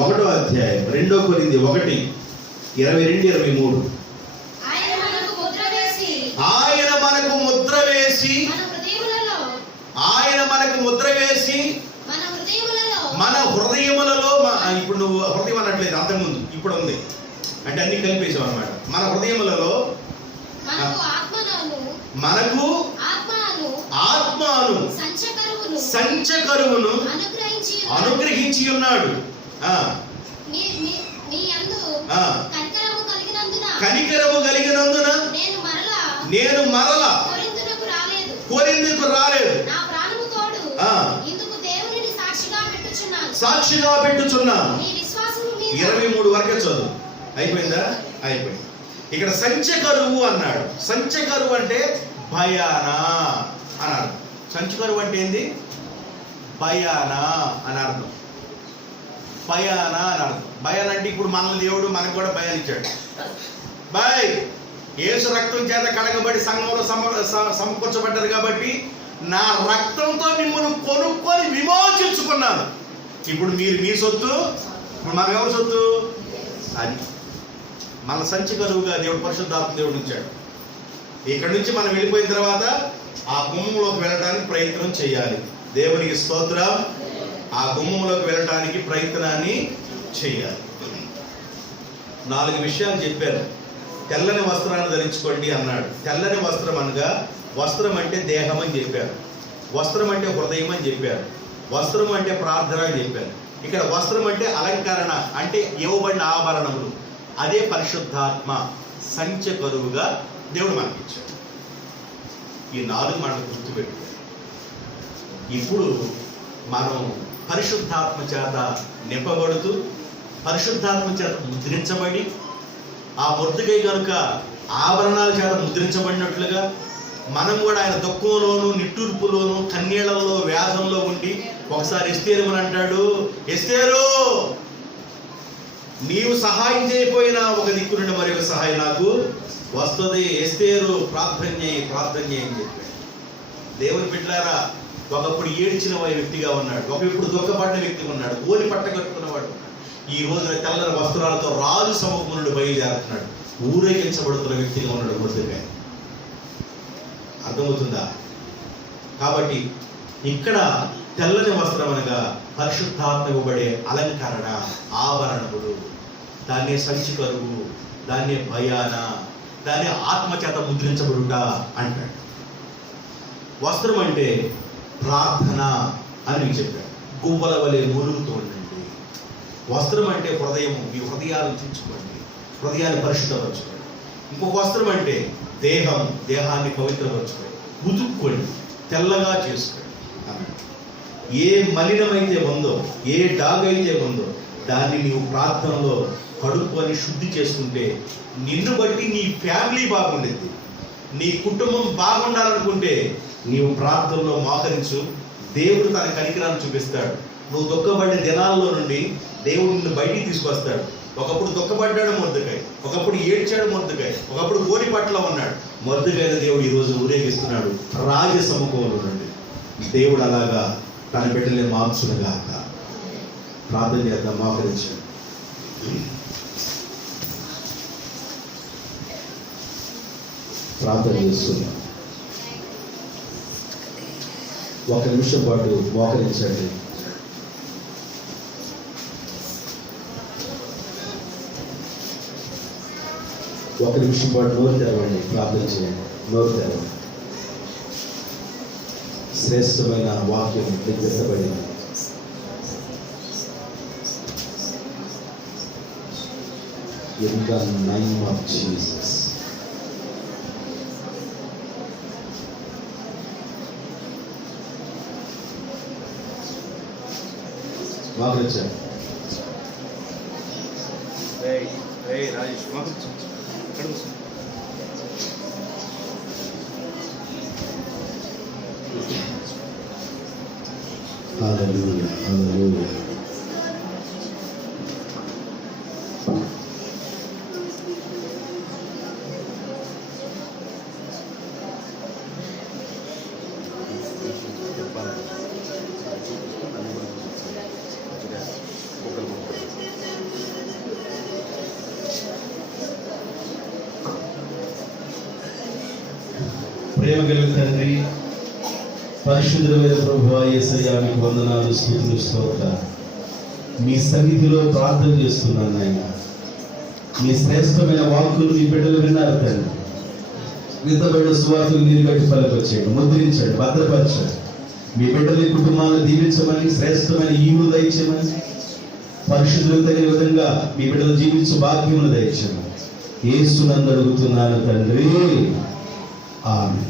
1వ అధ్యాయం 2 కొరింథీ 1:22-23. ఆయన మనకు ముద్ర వేసి మన హృదయములలో ఇప్పుడు నువ్వు హృదయం అనట్లేదు, అంతకుముందు ఇప్పుడు ఉంది అంటే అన్ని కలిపేసావు అనమాట. మన హృదయములలో మనకు ఆత్మను సంచకరువును అనుగ్రహించి ఉన్నాడు. కనికరము కలిగినందున నేను మరలా కొరింథీయుకు రాలేదు, సాక్షిగా పెట్టుచున్నాను. 23 వరకే చదువు. అయిపోయిందా? అయిపోయింది. ఇక్కడ సంచకరువు అన్నాడు. సంచకరువు అంటే భయానా అని అర్థం. సంచకరువు అంటే ఏంది? భయానా అని అర్థం. భయానా అని అర్థం. భయాన్ అంటే ఇప్పుడు మనల్ని దేవుడు మనకు కూడా భయాన్ని ఇచ్చాడు. యేసు రక్తం చేత కడగబడి సంఘంలో సమకూర్చబడ్డారు కాబట్టి నా రక్తంతో మిమ్మల్ని కొనుక్కొని విమోచించుకున్నాను. ఇప్పుడు మీరు మీ సొత్తు, ఇప్పుడు మనం ఎవరి సొత్తు? అది మన సంచకరువుగా దేవుడు పరిశుద్ధాత్మ దేవుడు ఉంచాడు. ఇక్కడ నుంచి మనం వెళ్ళిపోయిన తర్వాత ఆ గుమ్మంలోకి వెళ్ళడానికి ప్రయత్నం చేయాలి. దేవునికి స్తోత్రం. ఆ గుమ్మంలోకి వెళ్ళడానికి ప్రయత్నాన్ని చేయాలి. 4 విషయాలు చెప్పారు. తెల్లని వస్త్రాన్ని ధరించుకోండి అన్నాడు. తెల్లని వస్త్రం అనగా వస్త్రం అంటే దేహం అని చెప్పారు, వస్త్రం అంటే హృదయం అని చెప్పారు, వస్త్రం అంటే ప్రార్థన అని చెప్పారు. ఇక్కడ వస్త్రం అంటే అలంకరణ, అంటే ఇవ్వబడిన ఆభరణములు. అదే పరిశుద్ధాత్మ సంచకరువుగా దేవుడు మనకిచ్చాడు. ఈ 4 మనకు గుర్తుపెట్టుకోవాలి. ఇప్పుడు మనం పరిశుద్ధాత్మ చేత నింపబడుతూ, పరిశుద్ధాత్మ చేత ముద్రించబడి, ఆ మొర్దెకై కనుక ఆభరణాల చేత ముద్రించబడినట్లుగా మనం కూడా ఆయన దుఃఖంలోను, నిట్టూర్పులోను, కన్నీళ్లలో, వ్యాధంలో ఉండి ఒకసారి ఎస్తేరు అని అంటాడు, ఎస్తేరు నీవు సహాయం చేయకపోయినా ఒక దిక్కు నుండి మరి ఒక సహాయం నాకు వస్తుంది. ఎస్తేరు ప్రార్థన చేయి అని చెప్పాడు. దేవుని బిడ్డలారా, ఒకప్పుడు ఏడ్చిన వ్యక్తిగా ఉన్నాడు, ఒకప్పుడు దుఃఖపడిన వ్యక్తిగా ఉన్నాడు, గోలి పట్ట కట్టుకున్నవాడు ఉన్నాడు. ఈ రోజున తెల్లని వస్త్రాలతో రాజు సముఖం నుండి బయలుదేరుతున్నాడు, ఊరేగించబడుతున్న వ్యక్తిగా ఉన్నాడు మొర్దెకై. అర్థమవుతుందా? కాబట్టి ఇక్కడ తెల్లని వస్త్రం అనగా పరిశుద్ధాత్మ ఇవ్వబడే అలంకరణ, ఆభరణములు, దాన్నే సంచికరువు, దాన్నే భయాన, దాన్ని ఆత్మచేత ముద్రించబడుట అంటాడు. వస్త్రం అంటే ప్రార్థన అని చెప్పాడు. గువ్వల వలె మురుగుతూ ఉండండి. వస్త్రం అంటే హృదయము, మీ హృదయాలను తెచ్చుకోండి, హృదయాన్ని పరిశుద్ధపరచుకోండి. ఇంకొక వస్త్రం అంటే దేహం, దేహాన్ని పవిత్రపరచుకోండి, ఉతుక్కోండి, తెల్లగా చేసుకోండి. ఏ మలినమైతే ఉందో, ఏ డాగ్ అయితే ఉందో దాన్ని నీవు ప్రార్థనలో కడుక్కొని శుద్ధి చేసుకుంటే నిన్ను బట్టి నీ ఫ్యామిలీ బాగుండేది, నీ కుటుంబం బాగుండాలనుకుంటే నీవు ప్రార్థనలో మోకరించు. దేవుడు తన కనికరాన్ని చూపిస్తాడు. నువ్వు దుఃఖపడే దినాల్లో నుండి దేవుడు నిన్ను బయటికి తీసుకొస్తాడు. ఒకప్పుడు దుఃఖపడ్డాడు మొర్దెకై, ఒకప్పుడు ఏడ్చాడు మొర్దెకై, ఒకప్పుడు గోని పట్ల ఉన్నాడు. మొర్దెకైన దేవుడు ఈరోజు ఊరేగిస్తున్నాడు రాజ సముఖంలో నుండి. దేవుడు అలాగా తన బిడ్డల్ని మార్చునుగాక. ప్రార్థన చేద్దాం, మోకరించండి. ప్రార్థన చేస్తున్నాం. ఒక నిమిషం పాటు మోకరించండి. ఒక నిమిషం పాటు నోరు తెరవండి, ప్రార్థన చేయండి. నోరు తెరవండి. శ్రేష్టమైన వాక్యం లిఖించబడింది. In the name of Jesus. మోకరించండి. Rajesh మోకరించండి. హల్లెలూయా, హల్లెలూయా. ప్రేమ కలిగిన తండ్రి, పరిశుద్ధమైన ప్రభువా యేసయ్యా, మీకు వందనాలు, స్తుతులు, స్తోత్రాలు. మీ సన్నిధిలో ప్రార్థన చేస్తున్నాను నాయన. మీ శ్రేష్టమైన వాక్కులు మీ బిడ్డలు విన్నారు తండ్రి. విత్తబడిన సువార్తలు నీరు బట్టి ఫలపరిచేయండి, ముద్రించండి, భద్రపరచండి. మీ బిడ్డల కుటుంబాలను దీవించమని, శ్రేష్టమైన ఈవులు దయచేయమని, పరిశుద్ధులు తగిన విధంగా మీ బిడ్డలు జీవించు భాగ్యమును దయచేయమని యేసునందు అడుగుతున్నాను తండ్రి. ఆమేన్.